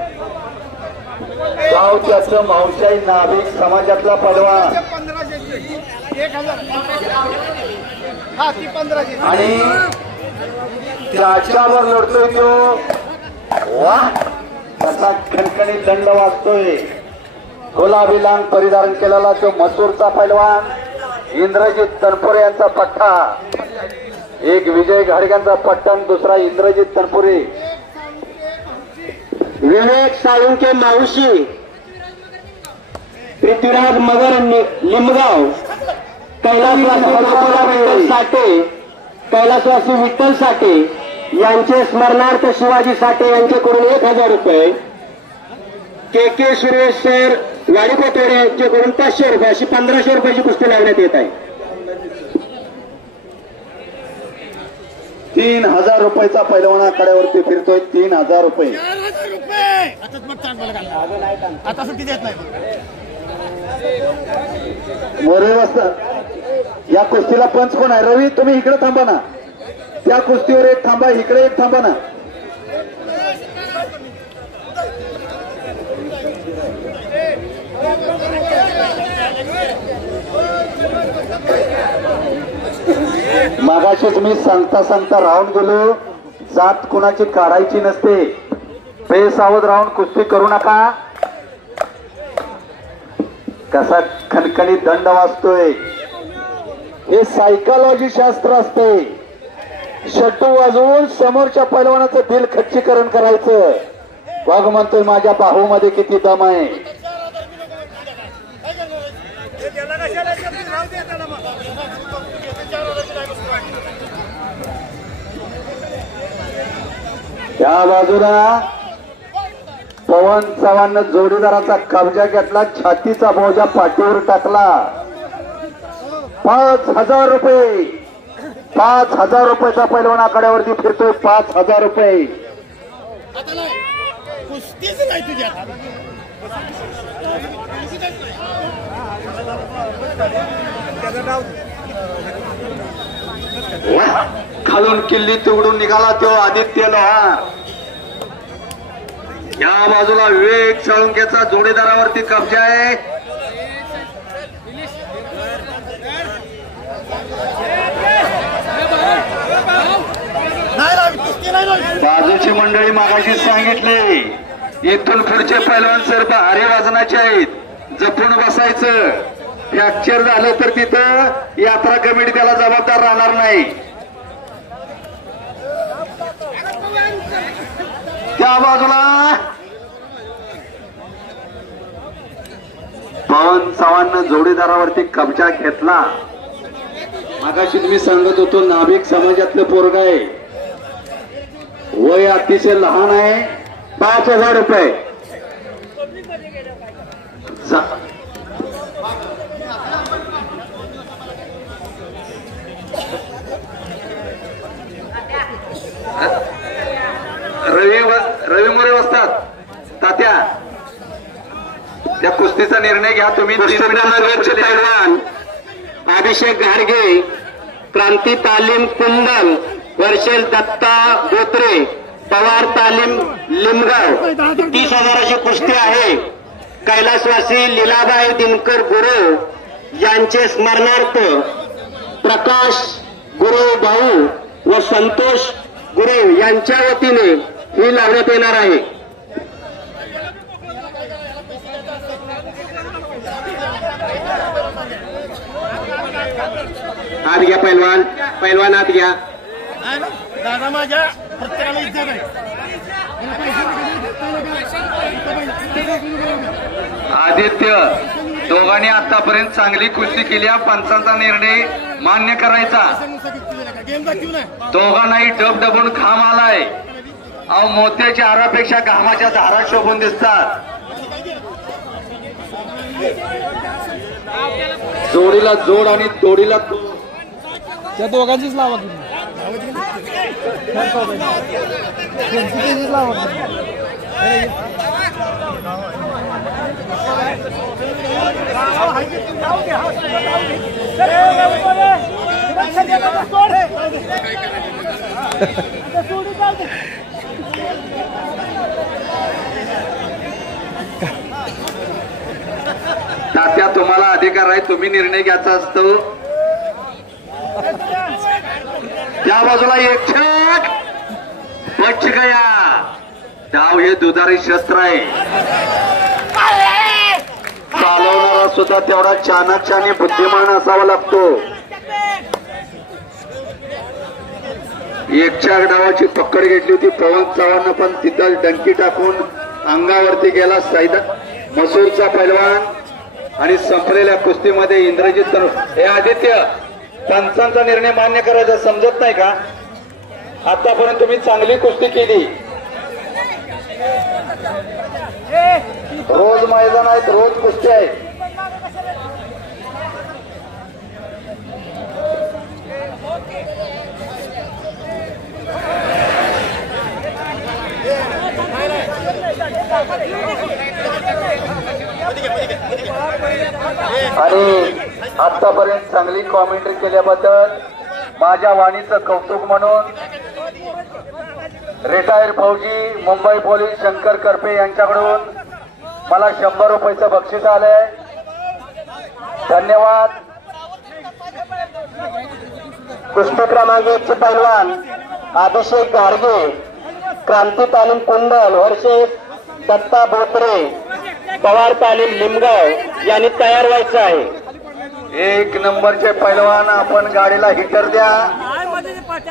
गाव त्याचं मावशाही नाभिक समाजातला पैलवान आणि त्याच्यावर लढतोय तो. वा कसा खणखणी दंड वाजतोय. गुलाबी लांग परिधान केलेला तो मसूरचा पैलवान इंद्रजित तनपुरे यांचा पठ्ठा. एक विजय घाडग्यांचा पट्टण, दुसरा इंद्रजित तनपुरे. विवेक साळुंके मावशी, पृथ्वीराज मगर लिंबगाव, कैलासवासी साठे, कैलासवासी विठ्ठल साठे यांचे स्मरणार्थ शिवाजी साठे यांच्याकडून 1000 रुपये, के सुरेश सर वाडीपोतवाडी यांच्याकडून 500 रुपये, अशी 1500 रुपयाची कुस्ती लावण्यात येत आहे. 3000 रुपयाचा पैलवान आखाड्यावरती फिरतोय. 3000 रुपये. मोरे वाजता या कुस्तीला पंच कोण आहे? रवी, तुम्ही इकडे थांबा ना. त्या कुस्तीवर एक थांबा, इकडे एक थांबा ना. मागाशीच मी सांगता राहून गेलो, जात कुणाची काढायची नसते. बेसावध राहून कुस्ती करू नका. कसा खणखणी दंड वाजतोय, हे सायकॉलॉजी शास्त्र असते. शट्टू वाजवून समोरच्या पैलवानाचं दिल खच्चीकरण करायचं. वाघ म्हणतोय माझ्या बाहूमध्ये किती दम आहे. त्या बाजूला पवन चव्हाण जोडीदाराचा कब्जा घेतला, छातीचा बोजा पाठीवर टाकला. 5000 रुपये. 5000 रुपयाचा पैलवान आखाड्यावरती फिरतोय. 5000 रुपये. खालून किल्ली तुकडून निघाला तो आदित्य लोहार. या बाजूला विवेक साळुंकेचा जोडीदारावरती कब्जा आहे. बाजूची मंडळी मागाशी सांगितले, इथून पुढचे पैलवान सर्व भारी वाजनाचे आहेत, जपून बसायचं. फ्रॅक्चर झालं तर तिथं यात्रा कमिटी त्याला जबाबदार राहणार नाही. त्या बाजूला पवन चव्हाण जोडीदारावरती कब्जा घेतला. मागाशी मी सांगत होतो, नाभिक समाजातलं पोरग आहे, वय अतिशय लहान आहे. 5000 रुपये. रवी मोरे वाजतात. तात्या, त्या कुस्तीचा निर्णय घ्या तुम्ही. पैलवान अभिषेक घाडगे, क्रांती तालीम कुंदल, वर्षेल दत्ता गोत्रे, पवार तालीम लिमगाव. 30,000ची कुस्ती आहे. कैलासवासी लीलाबाई दिनकर गुरु यांचे स्मरणार्थ प्रकाश गुरु भाऊ व संतोष गुरु यांच्या वतीने ही लावण्यात येणार आहे. हात घ्या पैलवान, पैलवान हात घ्या. दादा माझ्या प्रत्येकाला इज्जत आहे. आदित्य, दोघांनी आतापर्यंत चांगली कुस्ती केली. पंचांचा निर्णय मान्य करायचा. दोघांनाही डबडबून घाम आलाय. अहो, मोत्याच्या हारापेक्षा घामाच्या धारा शोभून दिसतात. जोडीला जोड आणि तोडीला त्या दोघांचीच लावा तुम्ही. लावा. तात्या, तुम्हाला अधिकार आहे, तुम्ही निर्णय घ्यायचा असतो. त्या बाजूला एक छट बच गया. डाव हे दुधारी शस्त्र आहे. चालवणारा सुद्धा तेवढा चाणक्य आणि बुद्धिमान असावा लागतो. एकच्या डावाची पकड घेतली होती पवन चव्हाण, पण तिथं डंकी टाकून अंगावरती गेला साईदा मसूरचा पैलवान आणि संपलेल्या कुस्तीमध्ये इंद्रजित हे आदित्य पंचांचा निर्णय मान्य करायचा समजत नाही का? आतापर्यंत तुम्ही चांगली कुस्ती केली, रोज मैदान आहेत, रोज कुस्ती आहेत. आणि आतापर्यंत चांगली कॉमेंट्री केल्याबद्दल माझ्या वाणीचं कौतुक म्हणून रिटायर फौजी मुंबई पोलीस शंकर करपे यांच्याकडून मला 100 रुपयाचं बक्षीस आलंय. धन्यवाद. कुस्ती क्रमांक 1 चे पैलवान अभिषेक गाडगे, क्रांती तालीम कुंडल वर्सेस दत्ता बोत्रे, पवार तालीम लिमगाव यांनी तयार व्हायचं आहे. 1 नंबरचे पैलवान आपण गाडीला हिटर द्या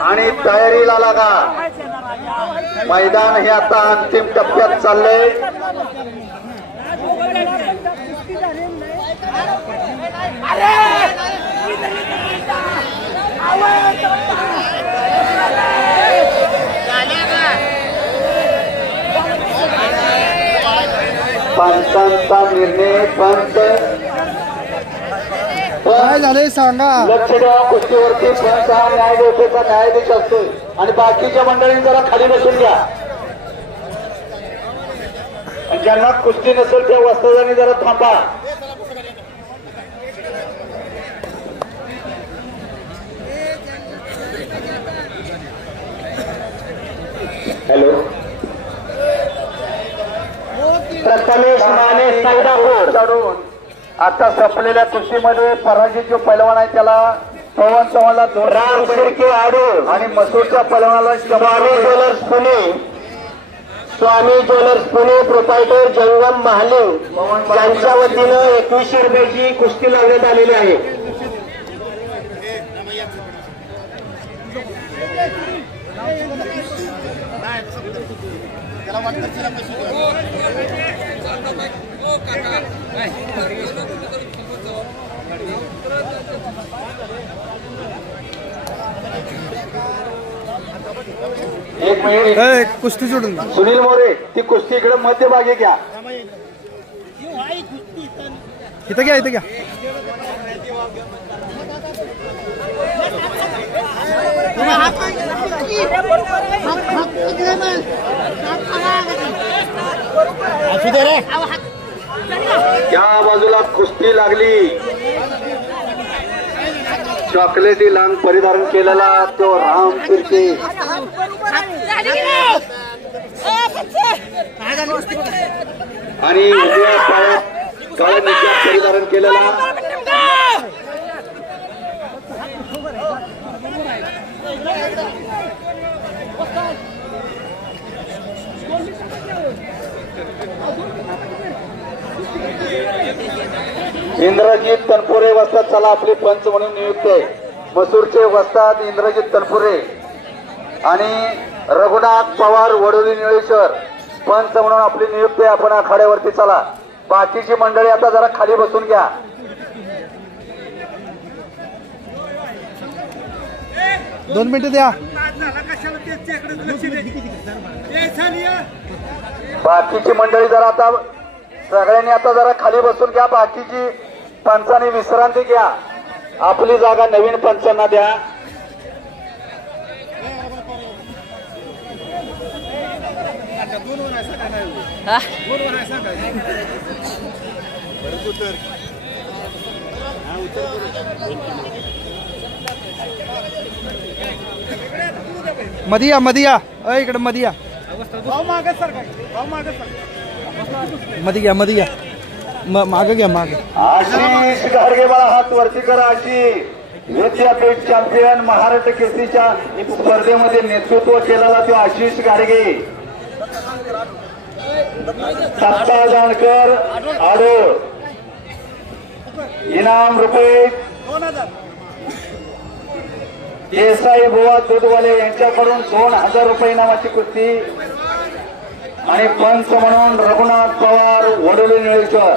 आणि तयारीला लागा. मैदान हे आता अंतिम टप्प्यात चाललंय. पंचांचा निर्णय पंच काय झालंय सांगा. लक्ष द्या कुस्तीवरती. पंच हा न्यायदेवतेचा न्यायाधीश असतो आणि बाकीच्या मंडळींनी जरा खाली बसून घ्या. ज्यांना कुस्ती नसेल त्या वस्तादांनी जरा थांबा. हॅलो. प्रथमेश माने सैदापूर चढून आता संपलेल्या कुस्तीमध्ये पराजित जो पैलवान आहे त्याला पवन चव्हाणला राम शिर्के आडूळ आणि मसूरच्या पैलवानाला स्वामी ज्वेलर्स पुणे, स्वामी ज्वेलर्स पुणे प्रोपायटर जंगम महालिंग यांच्या वतीनं 2100 रुपयाची कुस्ती लावण्यात आलेली आहे. एक मिनिट. ए, कुस्ती सोडून द्या. सुनील मोरे ती कुस्ती इकडे मध्यभागी घ्या. इथं घ्या, इथं घ्या. त्या बाजूला कुस्ती लागली. चॉकलेटी लांग परिधान केलेला तो राम शिर्के आणि उजव्या पायात काळ्या निशाण परिधान केलेला इंद्रजित तनपुरे वस्ताद. चला आपले पंच म्हणून नियुक्त आहे. मसूरचे वस्ताद इंद्रजित तनपुरे आणि रघुनाथ पवार वडोली निळेश्वर पंच म्हणून आपली नियुक्ती. आपण आखाड्यावरती चला. बाकीची मंडळी आता जरा खाली बसून घ्या. दोन मिनिटं द्या. बाकीची मंडळी जरा आता सगळ्यांनी आता जरा खाली बसून घ्या. बाकीची पंचांनी विश्रांती घ्या. आपली जागा नवीन पंचांना द्या. मधिया मधिया इकडे मधिया मध्ये घ्या, मध्ये घ्या. मागे घ्या, मागे. आशिष गाडगे मला हात वरती करा. अशी विद्यापीठ चॅम्पियन महाराष्ट्र केसरीच्या स्पर्धेमध्ये नेतृत्व केलेला तो आशिष गाडगे. सत्ता जानकर आडोळ. इनाम रुपये देसाई बुवा दूधवाले यांच्याकडून 2000 रुपये इनामाची कुस्ती आणि पंच म्हणून रघुनाथ पवार वडोली निळेश्वर.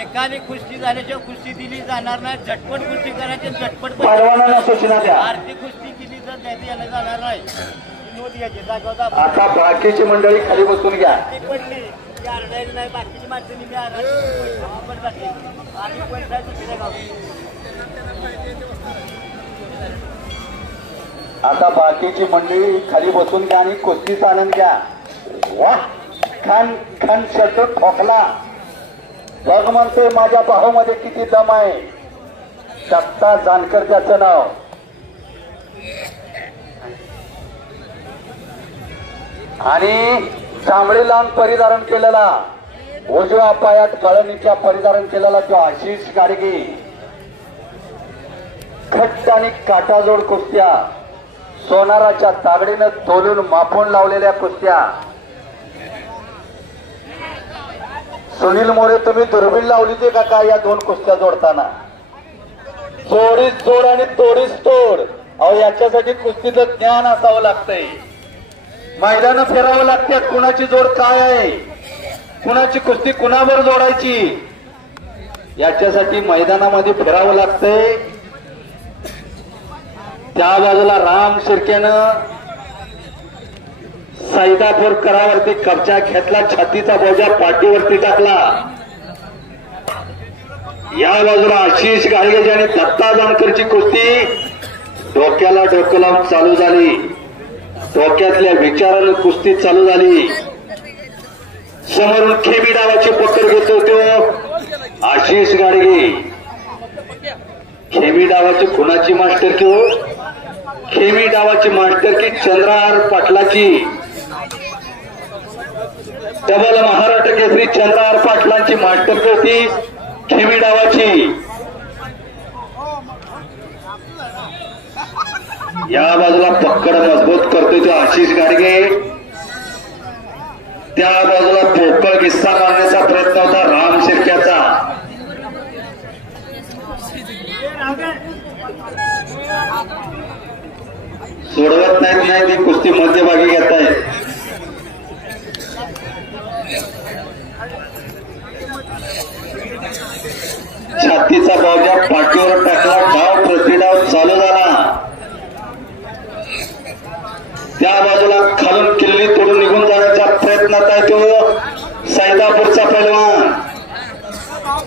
एकाने कुस्ती झाल्याशिवाय कुस्ती दिली जाणार नाही. झटपट कुस्ती करायची, झटपट पैलवानांना सूचना द्या. आर्थिक कुस्ती केली तर त्याची याला जाणार नाही. नोंद घ्यायची जागेवर आता बाकीची मंडळी खाली बसून घ्या. पडली ती आरडायला नाही. बाकीची माणसं निम्या आणि पैसा दुसऱ्या गावी. आता बाकीची मंडळी खाली बसून घ्या आणि कुस्तीचा आनंद घ्या. वाह, खन खन शब्द ठोकला. बघ म्हणतोय माझ्या बाहूमध्ये किती दम आहे. दत्ता जानकर त्याचं नाव. आणि जांभळे लावून परिधारण केलेला, उजव्या पायात कळणीच्या परिधारण केलेला तो आशिष गाडगे. खट्ट आणि काटाजोड कुस्त्या, सोनाराच्या तागडीनं तोलून मापून लावलेल्या कुस्त्या. सुनील मोरे, तुम्ही दुर्बीण लावली ते का काय या दोन कुस्त्या जोडताना? जोडीस जोड आणि तोडीस तोड. अहो, याच्यासाठी कुस्तीचं ज्ञान असावं लागतंय. मैदान फिरावं लागते. कुणाची जोड काय आहे, कुणाची कुस्ती कुणावर जोडायची, याच्यासाठी मैदानामध्ये फिरावं लागतंय. त्या बाजूला राम शिर्केनं सैदापूर करावरती कब्जा घेतला. छातीचा बोजा पाठीवरती टाकला. या बाजूला आशिष गाडगे ज्याने दत्ता जानकरची कुस्ती डोक्याला डोकं लावून चालू झाली. डोक्यातल्या विचारानं कुस्ती चालू झाली. समोरून खेमी डावाची पकड घेतो तो आशिष गाडगे. खेमी डावाची कुणाची मास्टर की हो? खेमी डावाची मास्टर की चंद्रहार पाटलाची. डबल महाराष्ट्र केसरी चंद्रहार पाटलांची मास्टर की होती खेमी डावाची. या बाजूला पक्कड मजबूत करतोय तो आशिष गाडगे. त्या बाजूला पोकळ किस्सा मारण्याचा प्रयत्न होता राम शिर्क्याचा. सोडवत नाही ती कुस्ती मध्यभागी घेत आहेत. छातीचा बावजा पाठीवर टाकला. डाव प्रतिडाव चालू झाला. त्या बाजूला खालून किल्ली तोडून निघून जाण्याचा प्रयत्नात आहे तो सैदापूरचा पैलवान.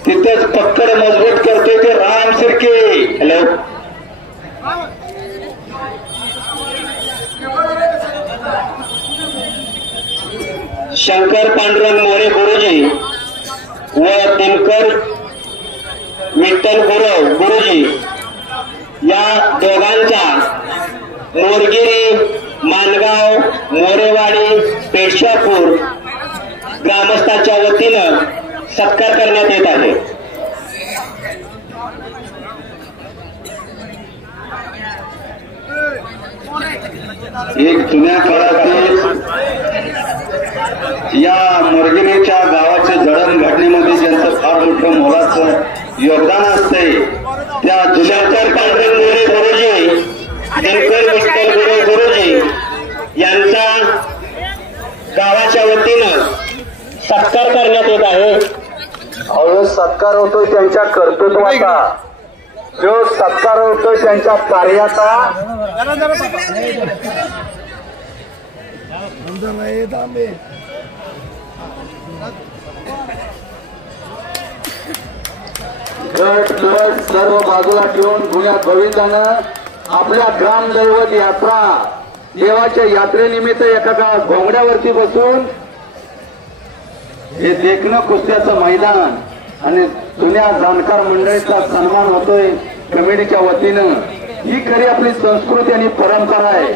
तिथेच पक्कड मजबूत करतोय ते राम शिर्के. हॅलो, शंकर पांडुरंग मोरे गुरुजी व दिनकर विठ्ठल गुरुजी या दोघांचा मोरगिरी, मानगाव, मोरेवाडी, पेशापूर ग्रामस्थांच्या वतीनं सत्कार करण्यात येत आहे. एक जुन्या काळातील या मोरगिरीच्या गावाचे जडणघडणीमध्ये ज्यांचं फार मोठं मोलाचं योगदान असते त्या शंकर पांडुरंग मोरे गुरुजी, दिनकर विठ्ठल गुरुजी यांचा गावाच्या वतीनं सत्कार करण्यात येत आहे. अहो, सत्कार होतोय त्यांच्या कर्तृत्वाचा, जो सत्कार होतोय त्यांच्या कार्याचा. गट गट सर्व बाजूला ठेवून गुन्ह्या गोविंदानं आपल्या ग्रामदैवत यात्रा देवाच्या यात्रेनिमित्त एका घोंगड्यावरती बसून हे देखणं कुस्त्याचं मैदान आणि जुन्या जाणकार मंडळीचा सन्मान होतोय कमिटीच्या वतीनं. ही खरी आपली संस्कृती आणि परंपरा आहे.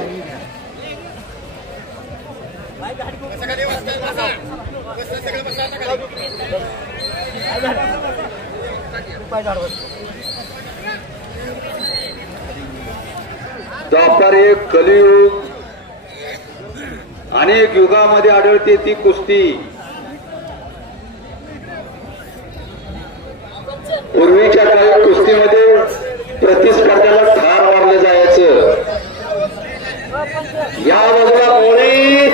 द्वापार एक कलियुग अनेक युगामध्ये आढळते ती कुस्ती. पूर्वीच्या काळी कुस्तीमध्ये प्रतिस्पर्ध्याला ठार मारलं जायचं. या बाजूला मोळी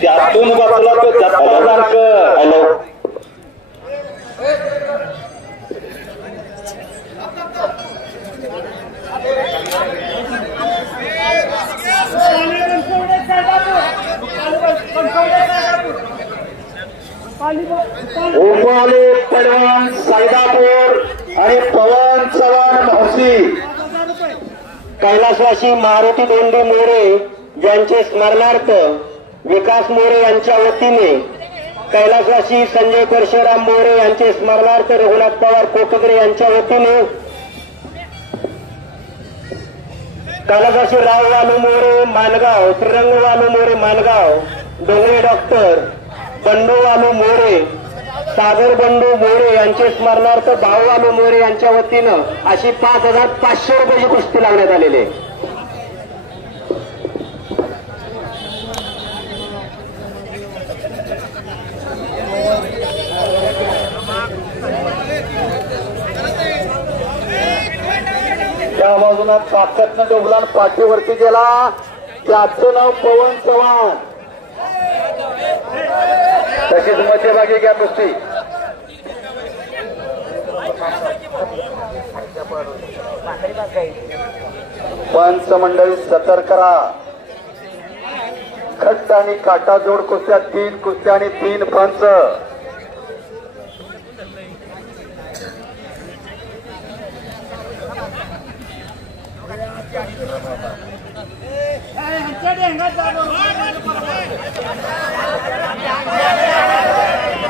त्यातून बाजूला तो दत्ताजांक. हॅलो उपाले पडवण सैदापूर आणि पवन चव्हाण महसी. कैलासवासी मारुती दोंडे मोरे यांचे स्मरणार्थ विकास मोरे यांच्या वतीने, कैलासवासी संजय परशुराम मोरे यांचे स्मरणार्थ रघुनाथ पवार कोटकरे यांच्या वतीने, कैलासवासी राव वालू मोरे मानगाव, श्रीरंग वालू मोरे मानगाव, डोंगरे डॉक्टर बंडू वालू मोरे, सागर बंडू मोरे यांचे स्मरणार्थ भाऊ वालू मोरे यांच्या वतीनं अशी 5,500 रुपयाची कुस्ती लावण्यात आलेली. त्या बाजूला ताकदनं डोबलान पाठीवरती गेला. त्याचं नाव पवन चव्हाण. तशीच मध्यभागी घ्या कुस्ती. पंच मंडळी सतर्क करा. खट्ट आणि काटाजोड कुस्त्या, 3 कुस्त्या आणि 3 पंच.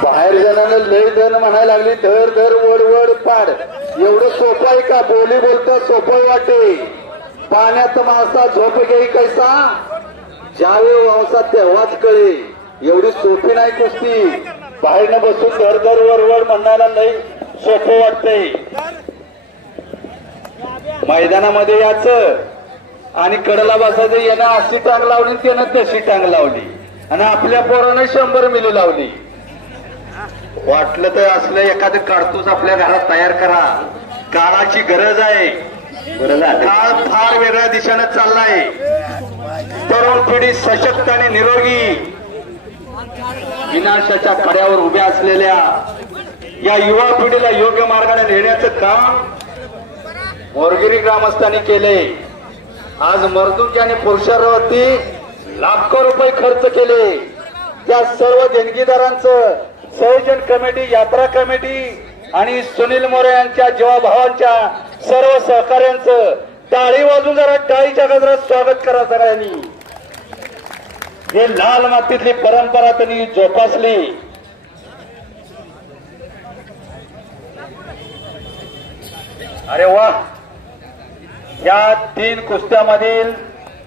बाहेर जणांना लय धन म्हणायला लागली. धर धर वड वड पाड. एवढं सोपं आहे का? बोली बोलता सोपं वाटे. पाण्यात मासा झोप घेई कैसा, ज्यावेळी वावसात तेव्हाच कळे. एवढी सोपी नाही कुस्ती. बाहेरनं बसून धर धर वर वर म्हणायला लय सोपं वाटतंय. मैदानामध्ये याचं आणि कडला बसायचं. यानं अशी टांग लावली, त्यानं तशी टांग लावली आणि आपल्या पोरानं 100 मिली लावली. वाटलं तर असलं एखादं काढतोच आपल्या घरात तयार करा. काळाची गरज आहे. काळ फार वेगळ्या दिशेनं चाललाय. तरुण पिढी सशक्त आणि निरोगी, विनाशाच्या कड्यावर उभ्या असलेल्या या युवा पिढीला योग्य मार्गाने नेण्याचं काम मोरगिरी ग्रामस्थांनी केले. आज मर्दुकी आणि पुरुषांवरती लाखो रुपये खर्च केले. त्या सर्व देणगीदारांचं, संयोजन कमिटी, यात्रा कमिटी आणि सुनील मोरे यांच्या जीवाभावांच्या सर्व सहकार्यांचं टाळी वाजून जरा टाळीच्या गजरात स्वागत करा सगळ्यांनी. हे लाल मातीतली परंपरा त्यांनी जोपासली. अरे वा. या 3 कुस्त्यामधील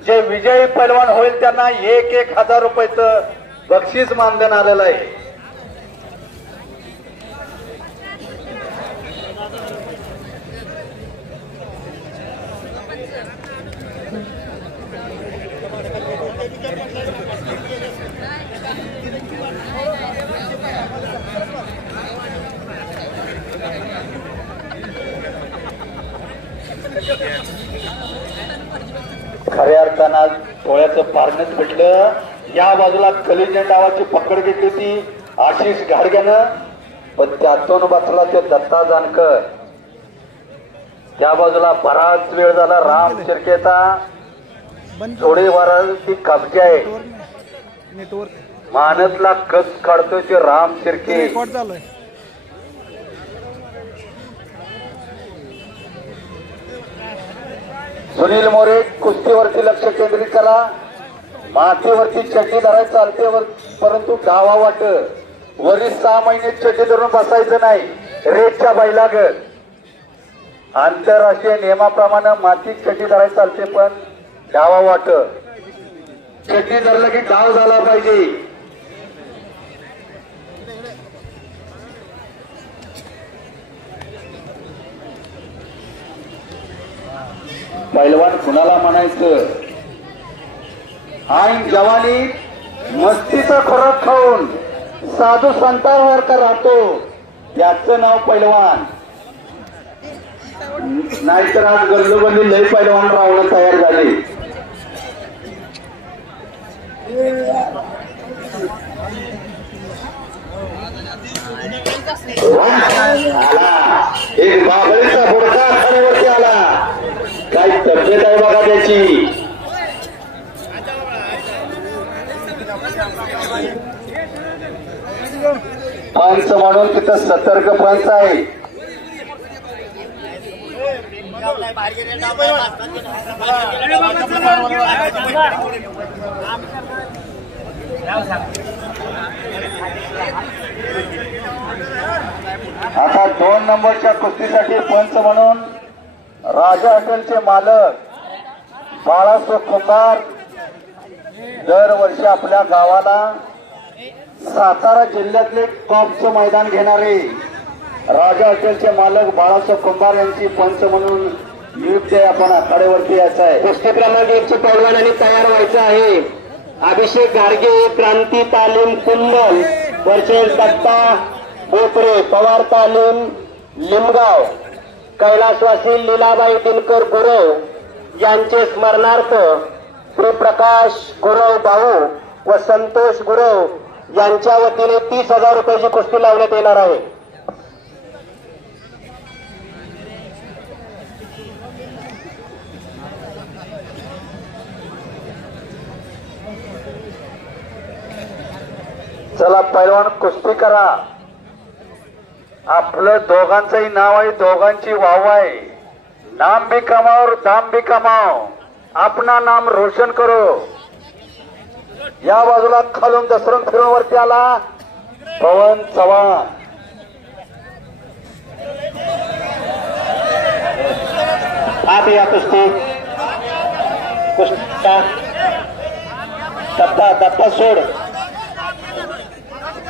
जे विजयी पैलवान होईल त्यांना 1,000 रुपयाचं बक्षीस मानधन आलेलं आहे. खऱ्या अर्थानं डोळ्याचं पारणच भेटलं. या बाजूला कलिजे नावाची पकड घेतली ती आशिष घाडग्यानं, पण त्यातून बसला ते दत्ता जानकर. त्या बाजूला बराच वेळ झाला राम शिर्केचा जोडीवाराची कब्जा आहे. मानतला कस काढतोय ते राम शिर्के. सुनील मोरे कुस्तीवरती लक्ष केंद्रित करा. मातीवरती चड्डी धरायचं चालते, परंतु डावा वाट वरील 6 महिने चड्डी धरून बसायचं नाही. रेटच्या बैलागत आंतरराष्ट्रीय नियमाप्रमाणे मातीत चड्डी धरायचं चालते, पण डावा वाट. चड्डी धरलं की डाव झाला पाहिजे. पैलवान कुणाला म्हणायचं? ऐन जवानी मस्तीचा खोराक खाऊन साधू संतांसारखा राहतो, याचं नाव पैलवान. नाहीतर आज गल्लोगल्ली लय पैलवान रावणं तयार झाले. आला एक बाबळीचा बुडका आखाड्यावरती आला. काय तब्येत आहे बघा त्याची. पंच म्हणून तिथं सतर्क पंच आहे. आता 2 नंबरच्या कुस्तीसाठी पंच म्हणून राजा हॉटेलचे मालक बाळासाहेब कुंभार दरवर्षी आपल्या गावाला सातारा जिल्ह्यातले टॉपचं मैदान घेणारे राजा हॉटेलचे मालक बाळासाहेब कुंभार यांची पंच म्हणून नियुक्त आहे. आपण आखाड्यावरती यायचं आहे. कुस्ती क्रमांक 1ची पैलवानांनी तयार व्हायचं आहे. अभिषेक गाडगे क्रांती तालीम कुंडल वर्सेस दत्ता बोपरे पवार तालीम लिमगाव कैलासवासी लीलाबाई दिनकर गुरव यांचे स्मरणार्थ श्री प्रकाश गुरव भाऊ व संतोष गुरव यांच्या वतीने 30,000 रुपयाची कुस्ती लावण्यात येणार आहे. चला पैलवान कुस्ती करा. आपलं दोघांचंही नाव आहे, दोघांची वाव आहे. नाम भी कमाओ दाम भी कमाओ, अपना नाम रोशन करो. या बाजूला खालून दसरण फिरून वरती आला पवन चव्हाण. आप या कुस्ती कुस्ता दत्ता सोड.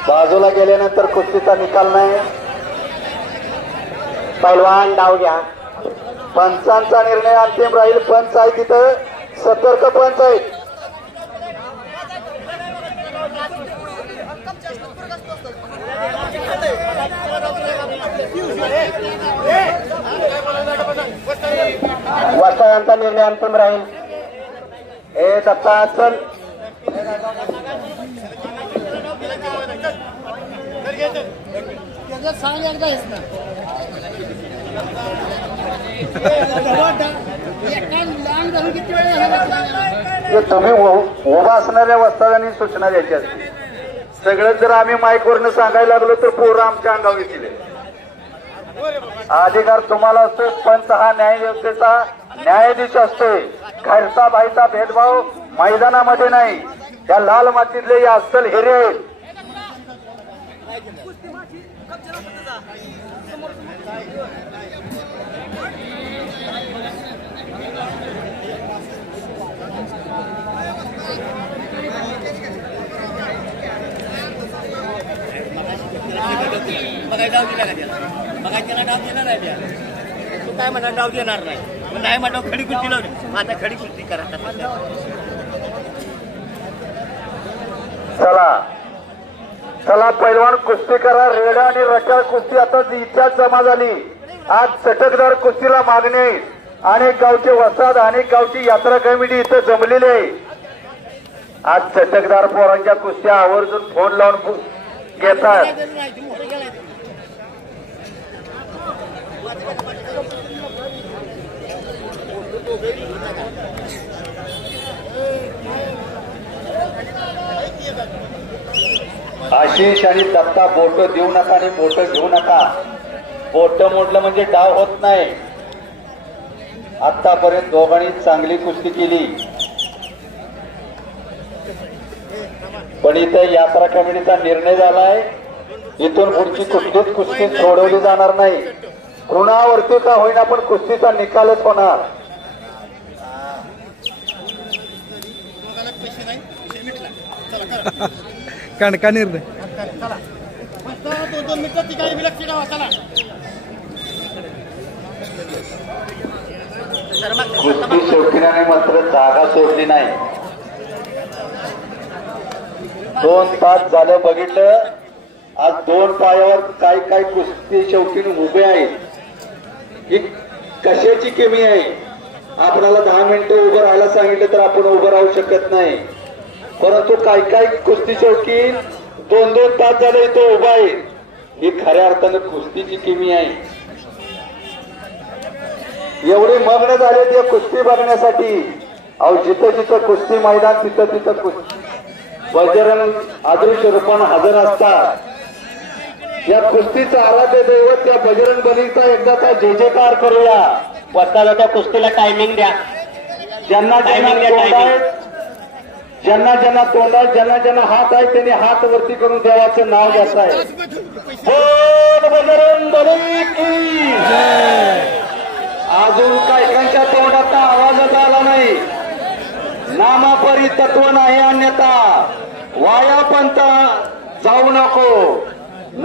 बाजूला गेल्यानंतर कुस्तीचा निकाल नाही. पैलवान डाव घ्या. पंचांचा निर्णय अंतिम राहील. पंच आहे तिथं सतर्क पंच आहेत. वस्ता यांचा निर्णय अंतिम राहील. ए दत्ता चल. तुम्ही उभा असणाऱ्या वस्तादांनी सूचना द्यायची असते. सगळं जर आम्ही माईकवरनं सांगायला लागलो तर पोरं आमच्या अंगावर येतील. अधिकार तुम्हाला असतो. पंच हा न्यायव्यवस्थेचा न्यायाधीश असतोय. घरचा बाईचा भेदभाव मैदानामध्ये नाही. त्या लाल मातीतले या अस्सल हिरे आहेत. बघायला डाव दिला का त्याला? बघायला त्याला डाव दिला नाही त्याला. तू काय म्हणा डाव देणार नाही. पण नाही म्हणा खडी कुस्ती लावली. आता खडी कुस्ती करा. चला चला पैलवान कुस्ती करा. रेडा आणि रकाळ कुस्ती आता इतिहास जमा झाली. आज चटकदार कुस्तीला मागणी आहे. अनेक गावचे वसाद अनेक गावची यात्रा कमिटी इथं जमलेली आहे. आज चटकदार पोरांच्या कुस्त्या आवर्जून फोन लावून घेतात. आशिष आणि दत्ता बोट देऊ नका आणि बोट घेऊ नका. बोट मोडलं म्हणजे डाव होत नाही. आतापर्यंत दोघांनी चांगली कुस्ती केली. पण इथे यात्रा कमिटीचा निर्णय झालाय. इथून पुढची कुस्तीत कुस्ती सोडवली जाणार नाही. कुणावरती का होईना पण कुस्तीचा निकालच होणार. काणका निर्णय. कुस्ती शौकीनाने मात्र जागा सोडली नाही. 2 तास झालं बघितलं. आज 2 पायावर काय काय कुस्ती शौकीन उभे आहेत. ही कशाची कमी आहे. आपल्याला 10 मिनिटं उभं राहायला सांगितलं तर आपण उभं राहू शकत नाही. परंतु काही कुस्ती शौकीन 2-2 तास झाले इथं उभा आहे. ही खऱ्या अर्थानं कुस्तीची किमी आहे. एवढे मग्न झाले ते कुस्ती बघण्यासाठी. अहो जिथं जिथं कुस्ती मैदान तिथं तिथं कुस्ती बजरंग अदृश्य रूपानं हजर असतात. या कुस्तीचं आराध्य दैवत त्या बजरंग बलीचा एकदाचा जय जयकार करूया. वस्ताद त्या कुस्तीला टायमिंग द्या. ज्यांना ज्यांना तोंड आहे ज्यांना ज्यांना हात आहे त्यांनी हात वरती करून देवाचं नाव घ्यायचं आहे. बोल बजरंग बली की जय. अजून कायकांच्या तोंडात आवाजच आला नाही. नामापरी तत्व नाही अन्यथा वाया पंथ जाऊ नको.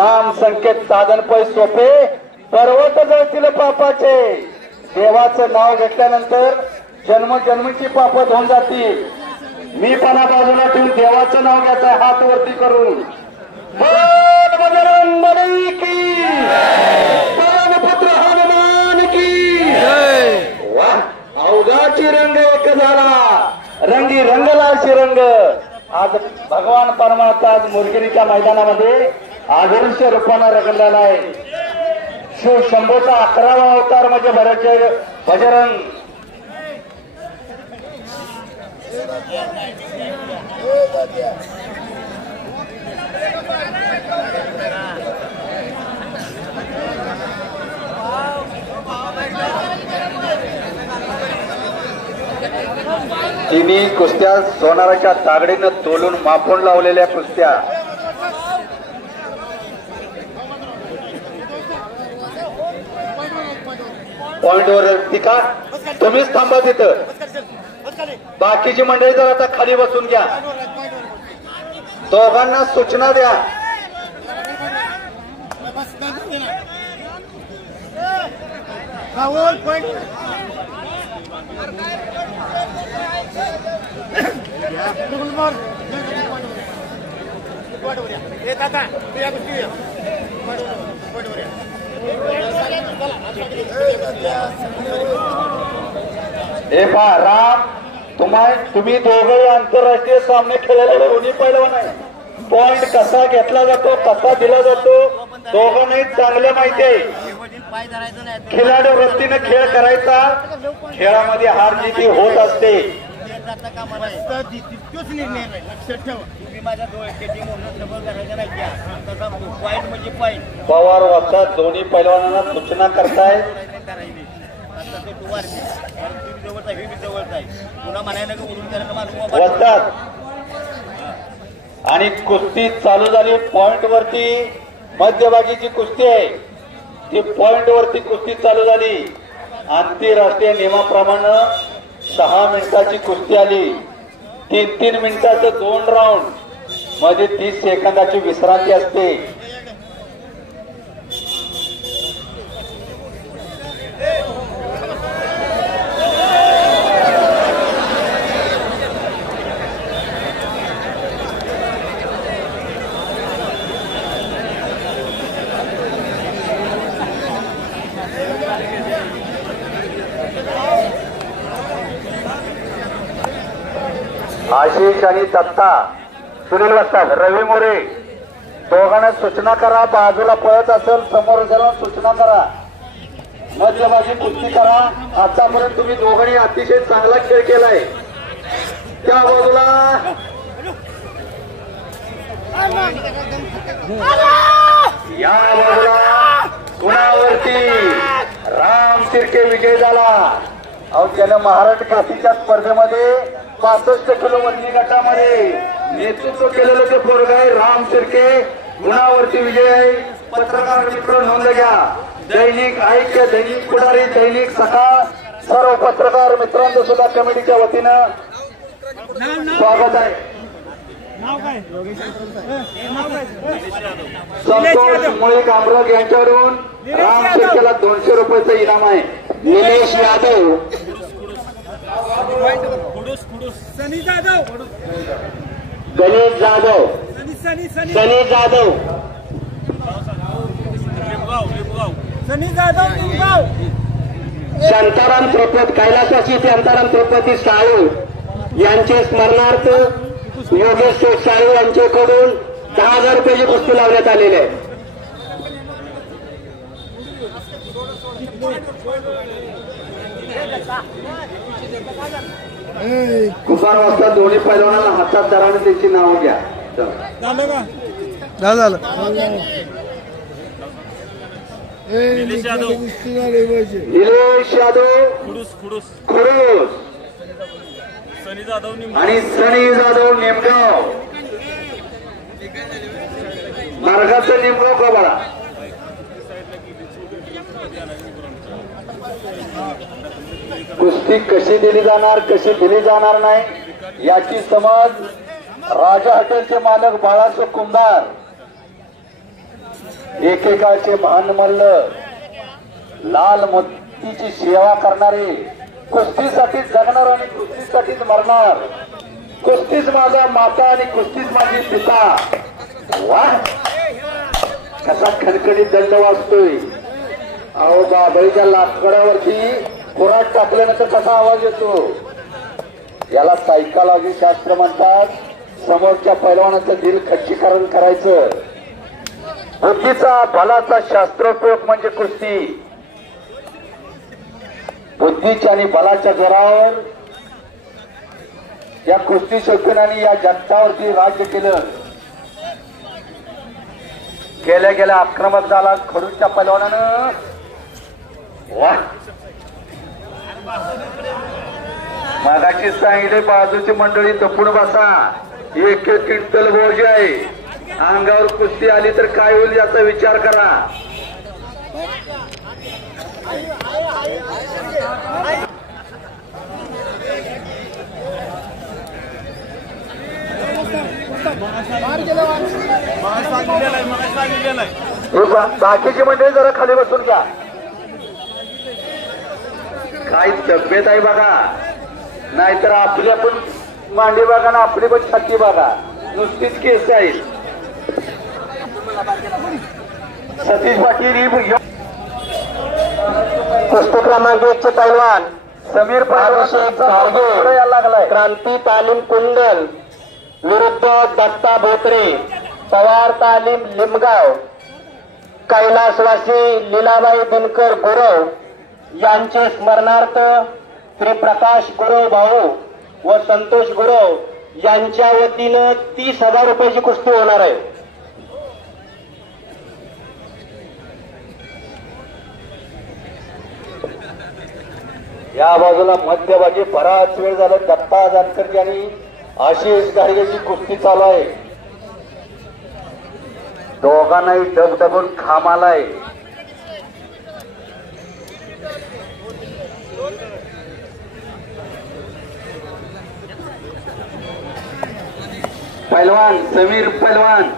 नाम संकेत साधन पै सोपे पर्वत जळतील पापाचे. देवाचं नाव घेतल्यानंतर जन्मजन्मीची पाप धुवून जातील. मी पणा बाजूला ठेवून देवाचं नाव घ्यायचं हात वरती करून. बोल बजरंग बली की पुत्र हनुमान की वा. अवघाची रंग एक झाला रंगी रंगला शिरंग. आज भगवान परमात्मा आज मुरगिरीच्या मैदानामध्ये आदर्श रूपानं रंगलेला आहे. शिव शंभूचा 11वा अवतार म्हणजे बजरंग. तिन्ही कुस्त्या सोनाराच्या तागडीनं तोलून मापून लावलेल्या कुस्त्या. पॉइंटवर टीका तुम्हीच थांबा तिथं. बाकीची मंडळी जर आता खाली बसून घ्या. दोघांना सूचना द्या. हे पहा राम तुम्ही दोघंही आंतरराष्ट्रीय सामने खेळलेले दोन्ही पैलवान आहे. पॉइंट कसा घेतला जातो कसा दिला जातो दोघांनाही चांगलं माहिती आहे. खिलाडू वृत्तीने खेळ करायचा. खेळामध्ये हार जिती होत असते. पवार वाजता दोन्ही पैलवानांना सूचना करताय. वाजतात आणि कुस्ती चालू झाली. पॉइंट वरती मध्यभागीची कुस्ती आहे. ती पॉइंट वरती कुस्ती चालू झाली. आंतरराष्ट्रीय नियमाप्रमाणे 6 मिनिटाची कुस्ती आली. 3 मिनिटाचं 2 राऊंड मध्ये 30 सेकंदाची विश्रांती असते. आशिष आणि दत्ता सुनील वस्ताद रवी मोरे दोघांना सूचना करा. बाजूला पळत असेल समोर जाऊन सूचना करा. मध्यभागी कुस्ती करा. आतापर्यंत तुम्ही दोघांनी अतिशय चांगला खेळ केलाय. त्या बाजूला या बाजूला कुणावरती राम शिर्के विजय झाला. अहो त्यानं महाराष्ट्र काशीच्या स्पर्धेमध्ये 65 किलो वजनी गटामध्ये नेतृत्व केलेलं ते पोरग आहे राम शिर्के. गुणावरती विजय आहे. पत्रकार मित्र नोंद घ्या. दैनिक ऐक्य दैनिक पुढारी दैनिक सकाळ सर्व पत्रकार मित्रांचं सुद्धा कमिटीच्या वतीनं स्वागत आहे. संतोष मुळे कामरग यांच्यावरून राम शिर्केला 200 रुपयाचं इनाम आहे. निलेश यादव सनी जाधव गणेश जाधव सनी जाधव शांताराम त्रिपत कैलासवासी शांताराम त्रिपती साळू यांचे स्मरणार्थ योगेश सोसाळे यांच्याकडून 10,000 रुपयाची कुस्ती लावण्यात आलेली आहे. कुंभार वाजता दोन्ही पैलवानांना हातात धराने त्यांची नावं घ्या. झालं निलेश यादव खुडूस आणि सनी जाधव नेमगाव. मार्गाचं नेमगाव का बघा. कुस्ती कशी दिली जाणार कशी दिली जाणार नाही याची समज राजा हॉटेलचे मालक बाळासाहेब कुंभार एकेकाचे महान मल्ल लाल मोतीची सेवा करणारे कुस्तीसाठी जगणार आणि कुस्तीसाठीच मरणार. कुस्तीच माझा माता आणि कुस्तीच माझी पिता. वाह कसा खणखणीत दंड वाजतोय. अहो बाबळीच्या लाकडावरती कुऱ्हाड टाकल्यानंतर कसा आवाज येतो. याला सायकॉलॉजी शास्त्र म्हणतात. समोरच्या पैलवानाचं दिल खच्चीकरण करायचं. बुद्धीचा बलाचा शास्त्रोपयोग म्हणजे कुस्ती. बुद्धीच्या आणि बलाच्या जोरावर या कुस्ती शौकीनांनी या जगतावरती राज्य केलं. गेल्या गेल्या आक्रमक झाला खडूच्या पैलवानानं. वाह मागाची सांगितले बाजूची मंडळी तपून बसा. एक एक क्विंटल बोज आहे. अंगावर कुस्ती आली तर काय होईल याचा विचार करा. बाकीची मंडळी जरा खाली बसून घ्या. काय तब्येत आहे बघा. नाहीतर आपली पण मांडी बघा ना आपली पण छाती बघा. नुसतीच केस आहे. सतीश पाटील कुस्ती क्रमांक 1 चे पैलवान समीर पुढे यायला लागलाय. क्रांती तालीम कुंडल विरुद्ध दत्ता भोत्रे पवार तालीम लिमगाव. कैलासवासी लीलाबाई दिनकर गुरव यांचे स्मरणार्थ श्री प्रकाश गुरव भाऊ व संतोष गुरव यांच्या वतीनं 30,000 रुपयाची कुस्ती होणार आहे. या बाजूला मध्यभागी बराच वेळ झाला दत्ता जानकर आणि आशिष गाडगेची कुस्ती चालू आहे. दोघांनाही डबडबून खाम आलाय. पैलवान समीर पैलवान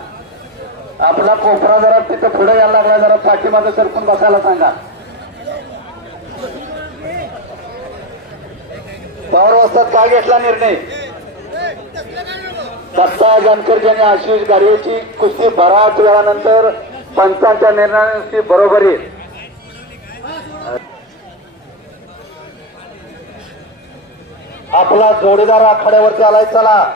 आपला कोपरा जरा तिथं पुढे यायला लागला. जरा पाठीमागं सरकून बसायला सांगा. पवार वस्तात काय घेतला निर्णय. दत्ता जानकर यांनी आशिष गाडगेची कुस्ती बराच वेळानंतर पंचांच्या निर्णयाने बरोबरी. आपला जोडीदार आखाड्यावरती आलाय. चला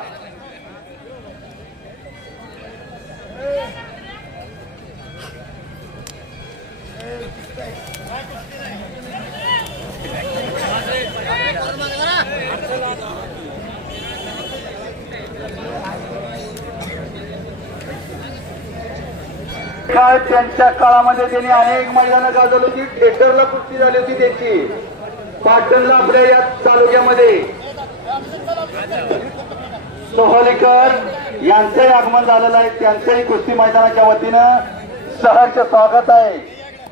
काय त्यांच्या काळामध्ये त्यांनी अनेक मैदानं गाजवली होती. थिएटरला कुस्ती झाली होती त्यांची. पाटणला आपल्या या तालुक्यामध्ये सोहलीकर यांचंही आगमन झालेलं आहे. त्यांचंही कुस्ती मैदानाच्या वतीनं सहर्ष स्वागत आहे.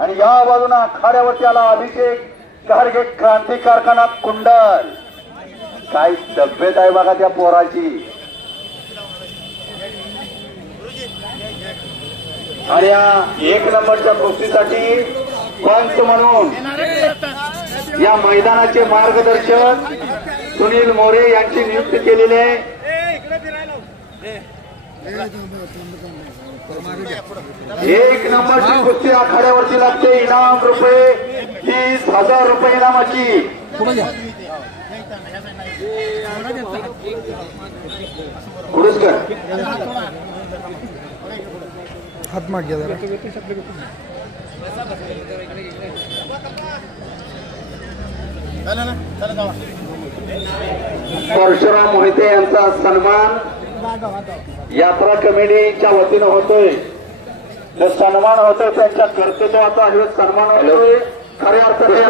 आणि या बाजूला आखाड्यावरती आला अभिषेक गाडगे क्रांती कारखाना कुंडल. काय तब्येत आहे बघा त्या पोराची. आणि या 1 नंबरच्या कुस्तीसाठी पंच म्हणून या मैदानाचे मार्गदर्शक सुनील मोरे यांची नियुक्ती केलेली आहे. 1 नंबरची कुस्ती आखाड्यावरती लागते. इनाम रुपये 30,000 रुपये इनामाची. खुडूसकर हात माग घ्या जरा. परशुराम मोहिते यांचा सन्मान यात्रा कमिटीच्या वतीनं होतोय. जो सन्मान होतोय त्यांच्या कर्तृत्वाचा हे सन्मान होतोय. खऱ्या अर्थाने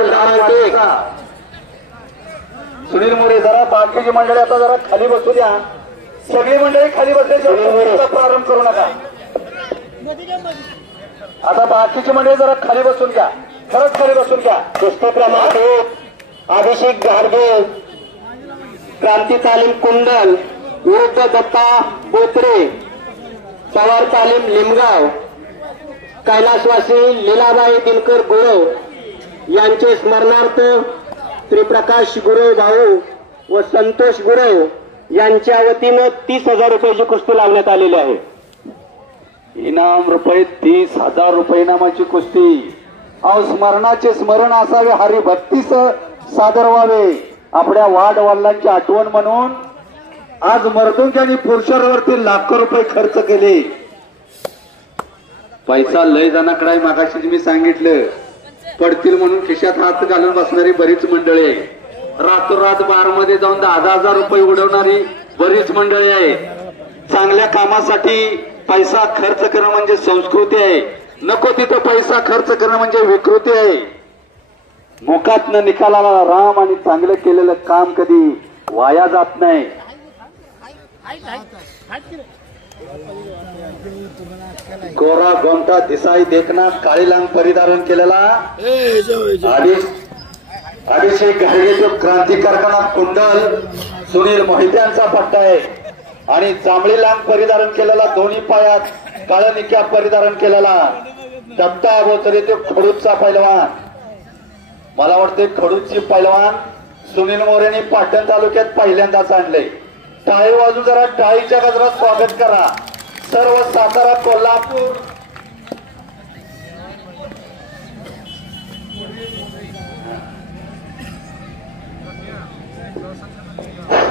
सुनील मोरे जरा बाकीची मंडळी आता जरा खाली बसू द्या. सगळी मंडळी खाली बसल्याची प्रारंभ करू नका. आता बाकीची मंडळी जरा खाली बसून घ्या. खरंच खाली बसून घ्या. कुस्ती क्रमांक 1 अभिषेक गाडगे क्रांती तालीम कुंडल विरुद्ध दत्ता बोत्रे पवार तालीम लिमगाव कैलासवासी लीलाबाई दिनकर गुरव यांचे स्मरणार्थ श्रीप्रकाश गुरव भाऊ व संतोष गुरव यांच्या वतीनं 30,000 रुपयाची कुस्ती लावण्यात आलेली आहे. इनाम रुपये 30,000 रुपये इनामाची कुस्ती. अहो स्मरणाचे स्मरण असावे, हरिभक्तीस सादर व्हावे. आपल्या वाड वडिलांची आठवण म्हणून आज मर्दुंग्यांनी पुरुषांवरती लाखो रुपये खर्च केले. पैसा लय जणांकडे मागाशी मी सांगितलं पडतील म्हणून खिशात हात घालून बसणारी बरीच मंडळी आहे. रातोरात बारमध्ये जाऊन 10,000 रुपये उडवणारी बरीच मंडळी आहे. चांगल्या कामासाठी पैसा खर्च करणं म्हणजे संस्कृती आहे. नको तिथं पैसा खर्च करणं म्हणजे विकृती आहे. मुखातनं निकालाला राम आणि चांगलं केलेलं काम कधी वाया जात नाही. गोरा गोमटा दिसाई देखना काळी लांग परिधारण केलेला अभिषेक घाडगेचे क्रांती कारखाना कुंडल सुनील मोहित्यांचा पट्टा आहे. आणि जांभळी लांग परिधारण केलेला दोन्ही पायात काळ्या निक्या परिधारण केलेला दत्ता बोत्रे ते खडूचा पैलवान. मला वाटते खडूची पैलवान सुनील मोरेने पाटण तालुक्यात पहिल्यांदाच आणले. टाळी वाजून जरा टाळीच्या गजरात स्वागत करा सर्व सातारा कोल्हापूर.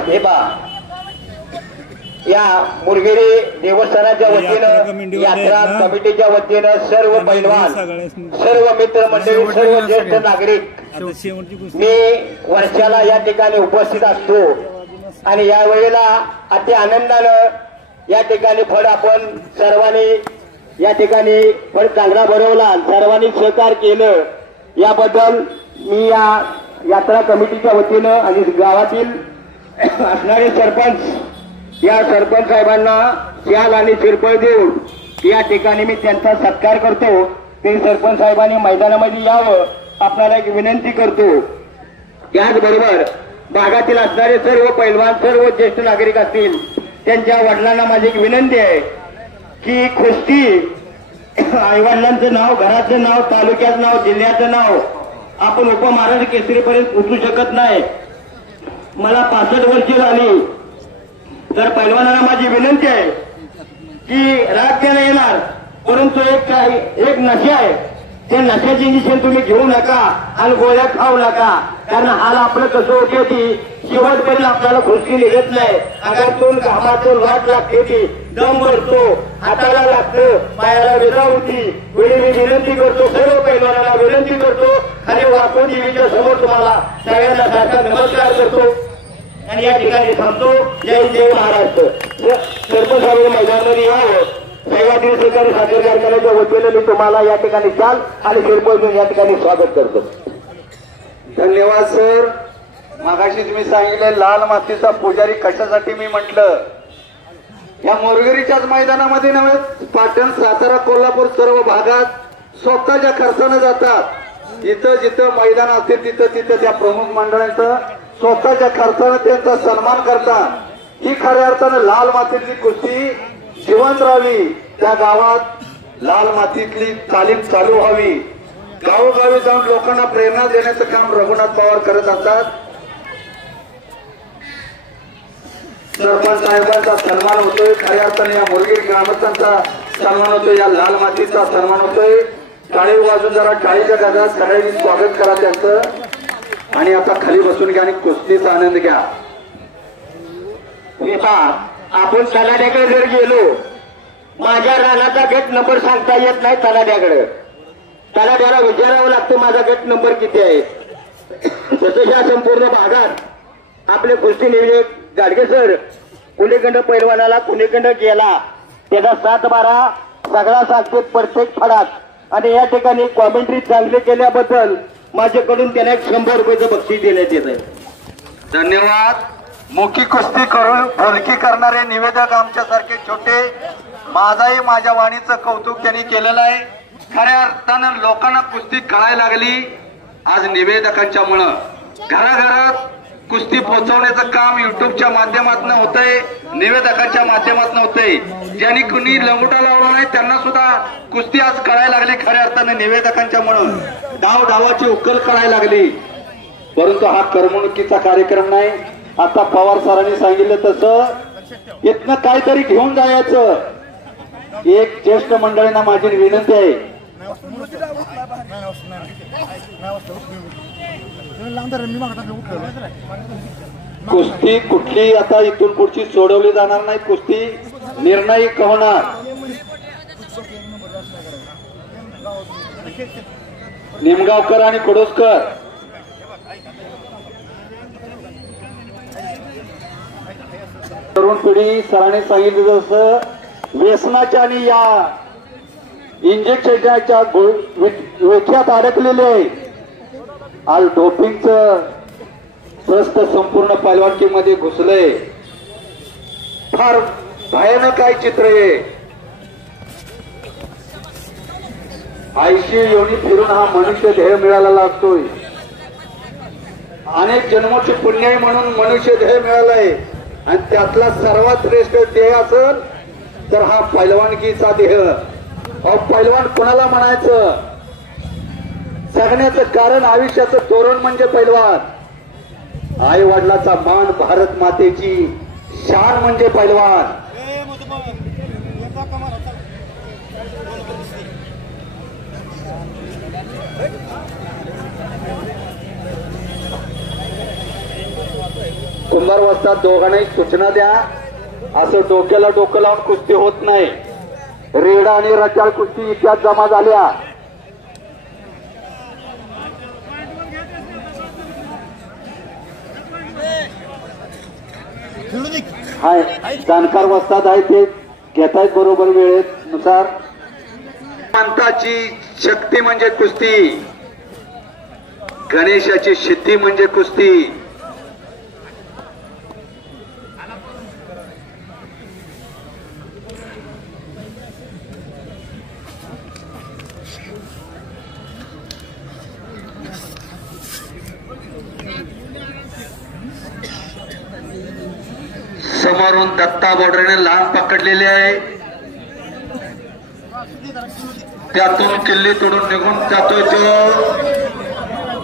हे बा या मुरगेरी देवस्थानाच्या वतीनं यात्रा कमिटीच्या वतीनं सर्व पैलवान सर्व मित्रमंडळी सर्व ज्येष्ठ नागरिक मी वर्षाला या ठिकाणी उपस्थित असतो. आणि यावेळेला अति आनंदानं या ठिकाणी फळ आपण सर्वांनी या ठिकाणी फळ चांगला भरवला सर्वांनी सहकार्य केलं याबद्दल मी या यात्रा कमिटीच्या वतीनं आणि गावातील असणारे सरपंच या सरपंच साहेबांना शाल आणि शिरपळ देऊन या ठिकाणी मी त्यांचा सत्कार करतो. ते सरपंच साहेबांनी मैदानामध्ये यावं आपल्याला एक विनंती करतो. त्याचबरोबर भागातील असणारे सर्व पैलवान सर्व ज्येष्ठ नागरिक असतील त्यांच्या वडिलांना माझी एक विनंती आहे की कुस्ती आईवडिलांचं नाव घराचं नाव तालुक्याचं नाव जिल्ह्याचं नाव आपण उपमहाराष्ट्र केसरीपर्यंत पोहोचू शकत नाही. मला 65 वर्ष झाली. तर पैलवानांना माझी विनंती आहे की राग द्यायला येणार परंतु एक नशा आहे. त्या नशाचे इंजेक्शन तुम्ही घेऊ नका आणि गोळ्या खाऊ नका. कारण हाल आपलं कसं होते ती शेवटपर्यंत आपल्याला खुशी निघत नाही. अंगातून घामातून वाट लागते ती दम भरतो हाताला लागतं पायाला विजा होती. वेळी मी विनंती करतो सर्व पैलवानांना विनंती करतो आणि वाकून देवीच्या समोर तुम्हाला सगळ्यांना सारखा नमस्कार करतो आणि या ठिकाणी थांबतो. जय जय महाराष्ट्र. सरपंच मैदानामध्ये यावं साहेबांनी सरकारी साखर कारखान्याच्या वतीनं मी तुम्हाला या ठिकाणी चाल आणि शिरपळ या ठिकाणी स्वागत करतो. धन्यवाद सर. मागाशी तुम्ही सांगितले लाल मातीचा पुजारी कशासाठी मी म्हटलं या मोरगेरीच्याच मैदानामध्ये नव्हे पाटण सातारा कोल्हापूर सर्व भागात स्वतःच्या खर्चाने जातात. जिथं जिथं मैदान असतील तिथं तिथं त्या प्रमुख मंडळांचं स्वतःच्या खर्चाने त्यांचा सन्मान करतात. ही खऱ्या अर्थानं लाल मातीतली कुस्ती जिवंत राहावी. त्या गावात लाल मातीतली तालीम चालू व्हावी. गावोगावी जाऊन लोकांना प्रेरणा देण्याचं काम रघुनाथ पवार करत असतात. सरपंच साहेबांचा सन्मान होतोय. खऱ्या अर्थाने या मुरगेरी ग्रामस्थांचा सन्मान होतोय. या लाल मातीचा सन्मान होतोय. टाळी वाजून जरा टाळीच्या गजरात सगळ्यांनी स्वागत करा त्यांचं. आणि आता खाली बसून घ्या आणि कुस्तीचा आनंद घ्या. आपण तलाट्याकडे जर गेलो, माझ्या रानाचा गट नंबर सांगता येत नाही तलाट्याकडे. तलाट्याला विचारावं लागतं माझा गट नंबर किती आहे. तसं या संपूर्ण भागात आपले कुस्ती नियोजक गाडगे सर कुणीकडं पैलवानाला कुणीकडं गेला त्याचा 7-12 सगळा सांगते प्रत्येक फळात. आणि या ठिकाणी कॉमेंट्री चांगली केल्याबद्दल माझ्याकडून त्यांना 100 रुपयाचं बक्षीस देण्यात येत आहे. धन्यवाद. मुखी कुस्ती करून बोलकी करणारे निवेदक आमच्यासारखे छोटे, माझाही माझ्या वाणीचं कौतुक त्यांनी केलेलं आहे. खऱ्या अर्थानं लोकांना कुस्ती कळायला लागली आज निवेदकांच्यामुळं. घराघरात कुस्ती पोहोचवण्याचं काम युट्यूबच्या माध्यमातून होतंय, निवेदकांच्या माध्यमातून होतंय. ज्यांनी कुणी लंगोटा लावला नाही त्यांना सुद्धा कुस्ती आज कळायला लागली खऱ्या अर्थानं निवेदकांच्यामुळं. धावाची उकल कळायला लागली. परंतु हा करमणुकीचा कार्यक्रम नाही. आता पवार सरांनी सांगितलं तसं इथनं काहीतरी घेऊन जायचं. एक ज्येष्ठ मंडळींना माझी विनंती आहे, कुस्ती कुठली आता इथून पुढची सोडवली जाणार नाही. कुस्ती निर्णायक होणार. निमगावकर आणि कुडोसकर तरुण पिढी सरांनी सांगितलं तसं व्यसनाच्या आणि या इंजेक्शनच्या वेख्यात अडकलेले आज डोपिंगचं त्रस्त संपूर्ण पैलवानकीमध्ये घुसलंय. फार भयानक आहे चित्र हे. 80 योनी फिरून हा मनुष्य ध्येय मिळालेला असतोय. अनेक जन्मोचे पुण्य म्हणून मनुष्य ध्येय मिळालंय आणि त्यातला सर्वात श्रेष्ठ ध्येय असेल तर हा पैलवानकीचा ध्येय. पैलवान कोणाला म्हणायचं? जगण्याचं कारण आयुष्याचं धोरण म्हणजे पैलवान. आई वडिलाचा मान, भारत मातेची शान म्हणजे पैलवान. कुंभार वस्तात दोघांनाही सूचना द्या. असं डोक्याला डोकं लावून कुस्ती होत नाही. रेडा आणि रचाळ कुस्ती इतिहास जमा झाल्या. हाय जाणकार वस्तात आहे ते घेतायत बरोबर वेळेनुसार. पंताची शक्ती म्हणजे कुस्ती, गणेशाची सिद्धी म्हणजे कुस्ती. समोरून दत्ता बॉर्डरने लांब पकडलेले आहे. त्यातून किल्ली तोडून निघून जातोय तो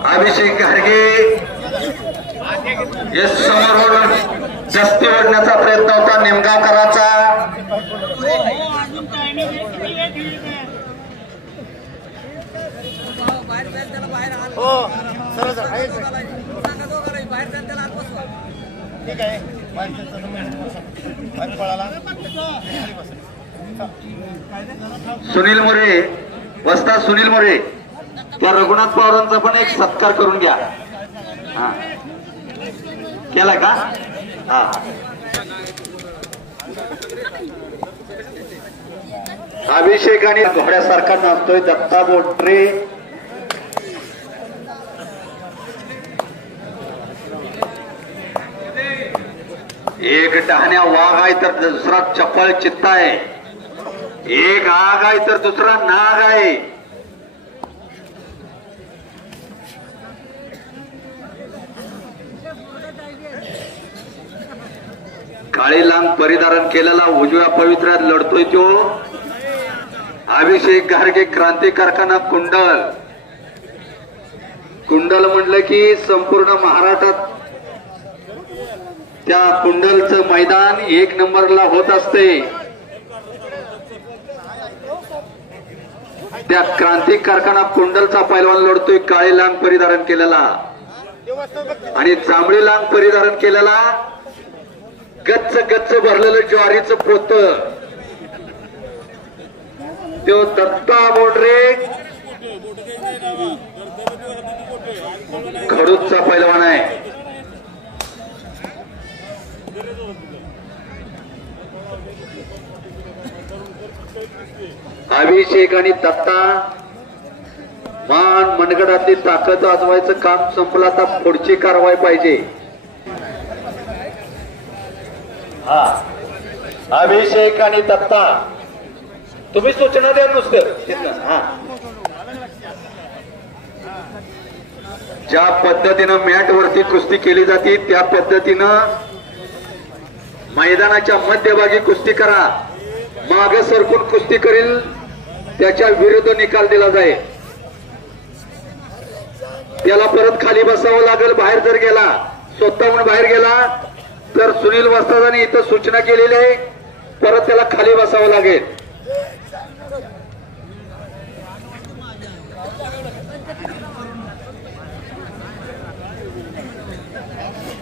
अभिषेक घारगे. हे समोरून जस्ती ओढण्याचा प्रयत्न होता निमगावकराचा. ठीक आहे. सुनील मोरे वस्ताद सुनील मोरे, त्या रघुनाथ पवारांचा पण एक सत्कार करून घ्या. हा केला का? हा अभिषेक आणि घोड्यासारखा नाचतोय दत्ता बोट्रे. एक डहाण्या वाघ आहे तर दुसरा चपळ चित्ता आहे. एक आग आहे तर दुसरा नाग आहे. काळी लांब परिधारण केलेला उजव्या पवित्र्यात लढतोय तो अभिषेक घारगे. क्रांती कारखाना कुंडल. कुंडल म्हणलं की संपूर्ण महाराष्ट्रात त्या कुंडलचं मैदान 1 नंबरला होत असते. त्या क्रांती कारखाना कुंडलचा पैलवान लढतोय काळी लांग परिधारण केलेला आणि जांभळी लांग परिधारण केलेला गच्च गच्च भरलेलं ज्वारीचं पोत तो दत्ता बोडरे खडूसचा पैलवान आहे. अभिषेक आणि दत्ता मान मनगडातली ताकद वाजवायचं काम संपलं. आता पुढची कारवाई पाहिजे. हा अभिषेक आणि दत्ता तुम्ही सूचना द्या नुसतं. हा ज्या पद्धतीनं मॅट वरती कुस्ती केली जाते त्या पद्धतीनं मैदानाच्या मध्यभागी कुस्ती करा. मागे सरकून कुस्ती करील त्याच्या विरुद्ध निकाल दिला जाईल. त्याला परत खाली बसावं लागेल. बाहेर जर गेला स्वतःहून बाहेर गेला तर सुनील वस्तादांनी इथं सूचना केलेली आहे परत त्याला खाली बसावं लागेल.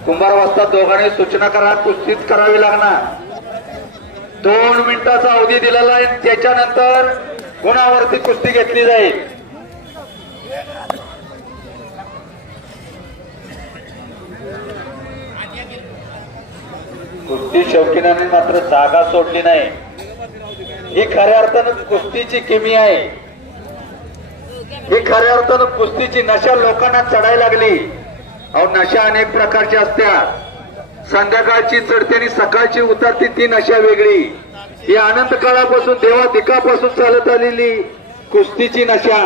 कुंभार वस्ताद दोघांनी सूचना करा. कुस्तीत करावी लागणार. 2 मिनिटाचा अवधी दिलेला आहे. त्याच्यानंतर गुणावरती कुस्ती घेतली जाईल. कुस्ती शौकीनांनी मात्र जागा सोडली नाही. ही खऱ्या अर्थानं कुस्तीची किमी आहे. ही खऱ्या अर्थानं कुस्तीची नशा लोकांना चढायला लागली. अहो नशा अनेक प्रकारची असतात. संध्याकाळची चढते आणि सकाळची उतरते ती नशा वेगळी. ही अनंत काळापासून देवादिकापासून चालत आलेली कुस्तीची नशा.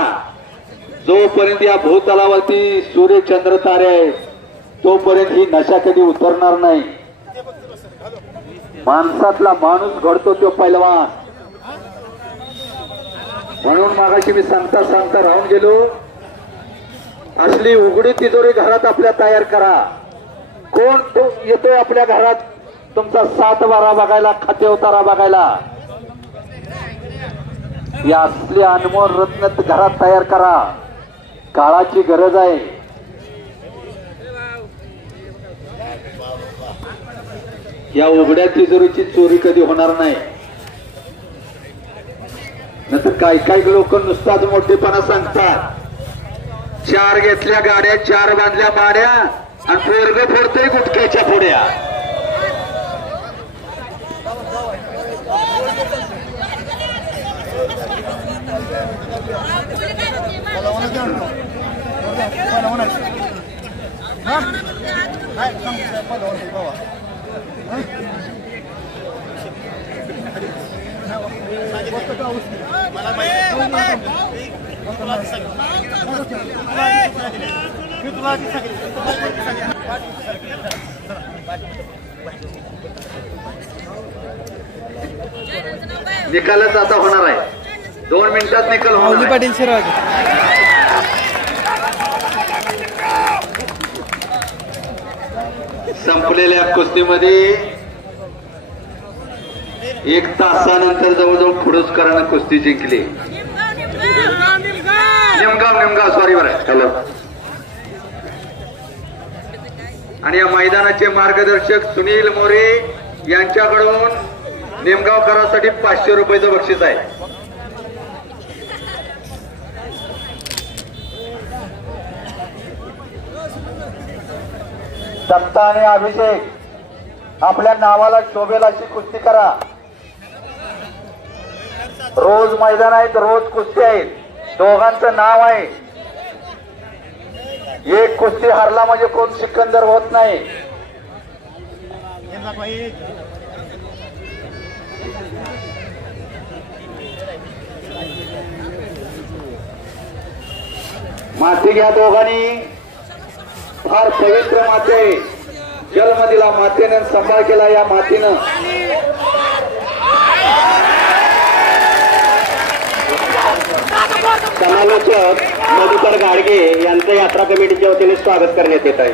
जोपर्यंत या भूतलावरती सूर्य चंद्र तारे आहेत तोपर्यंत ही नशा कधी उतरणार नाही. माणसातला माणूस घडतो तो पैलवान. म्हणून मागाशी मी सांगता सांगता राहून गेलो. असली उघडी तिजोरी घरात आपल्या तयार करा. कोण तो येतोय आपल्या घरात तुमचा 7-12 बघायला, खाते उतारा बघायला. या असली अनमोल रत्न घरात तयार करा. काळाची गरज आहे. या उघड्या तिजोरीची चोरी कधी होणार नाही. नंतर काही लोक नुसताच मोठेपणा सांगतात. 4 घेतल्या गाड्या, 4 बांधल्या माड्या आणि पोरग फोडतोय गुटख्याच्या पुड्या. निकालच आता होणार आहे. 2 मिनिटात निकाल होणार. पाटील शिराग संपलेल्या कुस्तीमध्ये 1 तासानंतर जवळजवळ फुडुसकरांना कुस्ती जिंकली. निमगाव सॉरी बरं. हॅलो. आणि या मैदानाचे मार्गदर्शक सुनील मोरे यांच्याकडून निमगावकरांसाठी 500 रुपयाचं बक्षीस आहे. दत्ता आणि अभिषेक आपल्या नावाला शोभेल अशी कुस्ती करा. रोज मैदान आहेत, रोज कुस्ती आहेत. दोघांचं नाव आहे. एक कुस्ती हरला म्हणजे कोण सिकंदर होत नाही. माती घ्या दोघांनी. फार पवित्र माते. जन्म दिला मातेने, सांभाळ केला या मातीनं. समालोचक मधुकर गाडगे यांचं यात्रा कमिटीच्या वतीने स्वागत करण्यात येत आहे.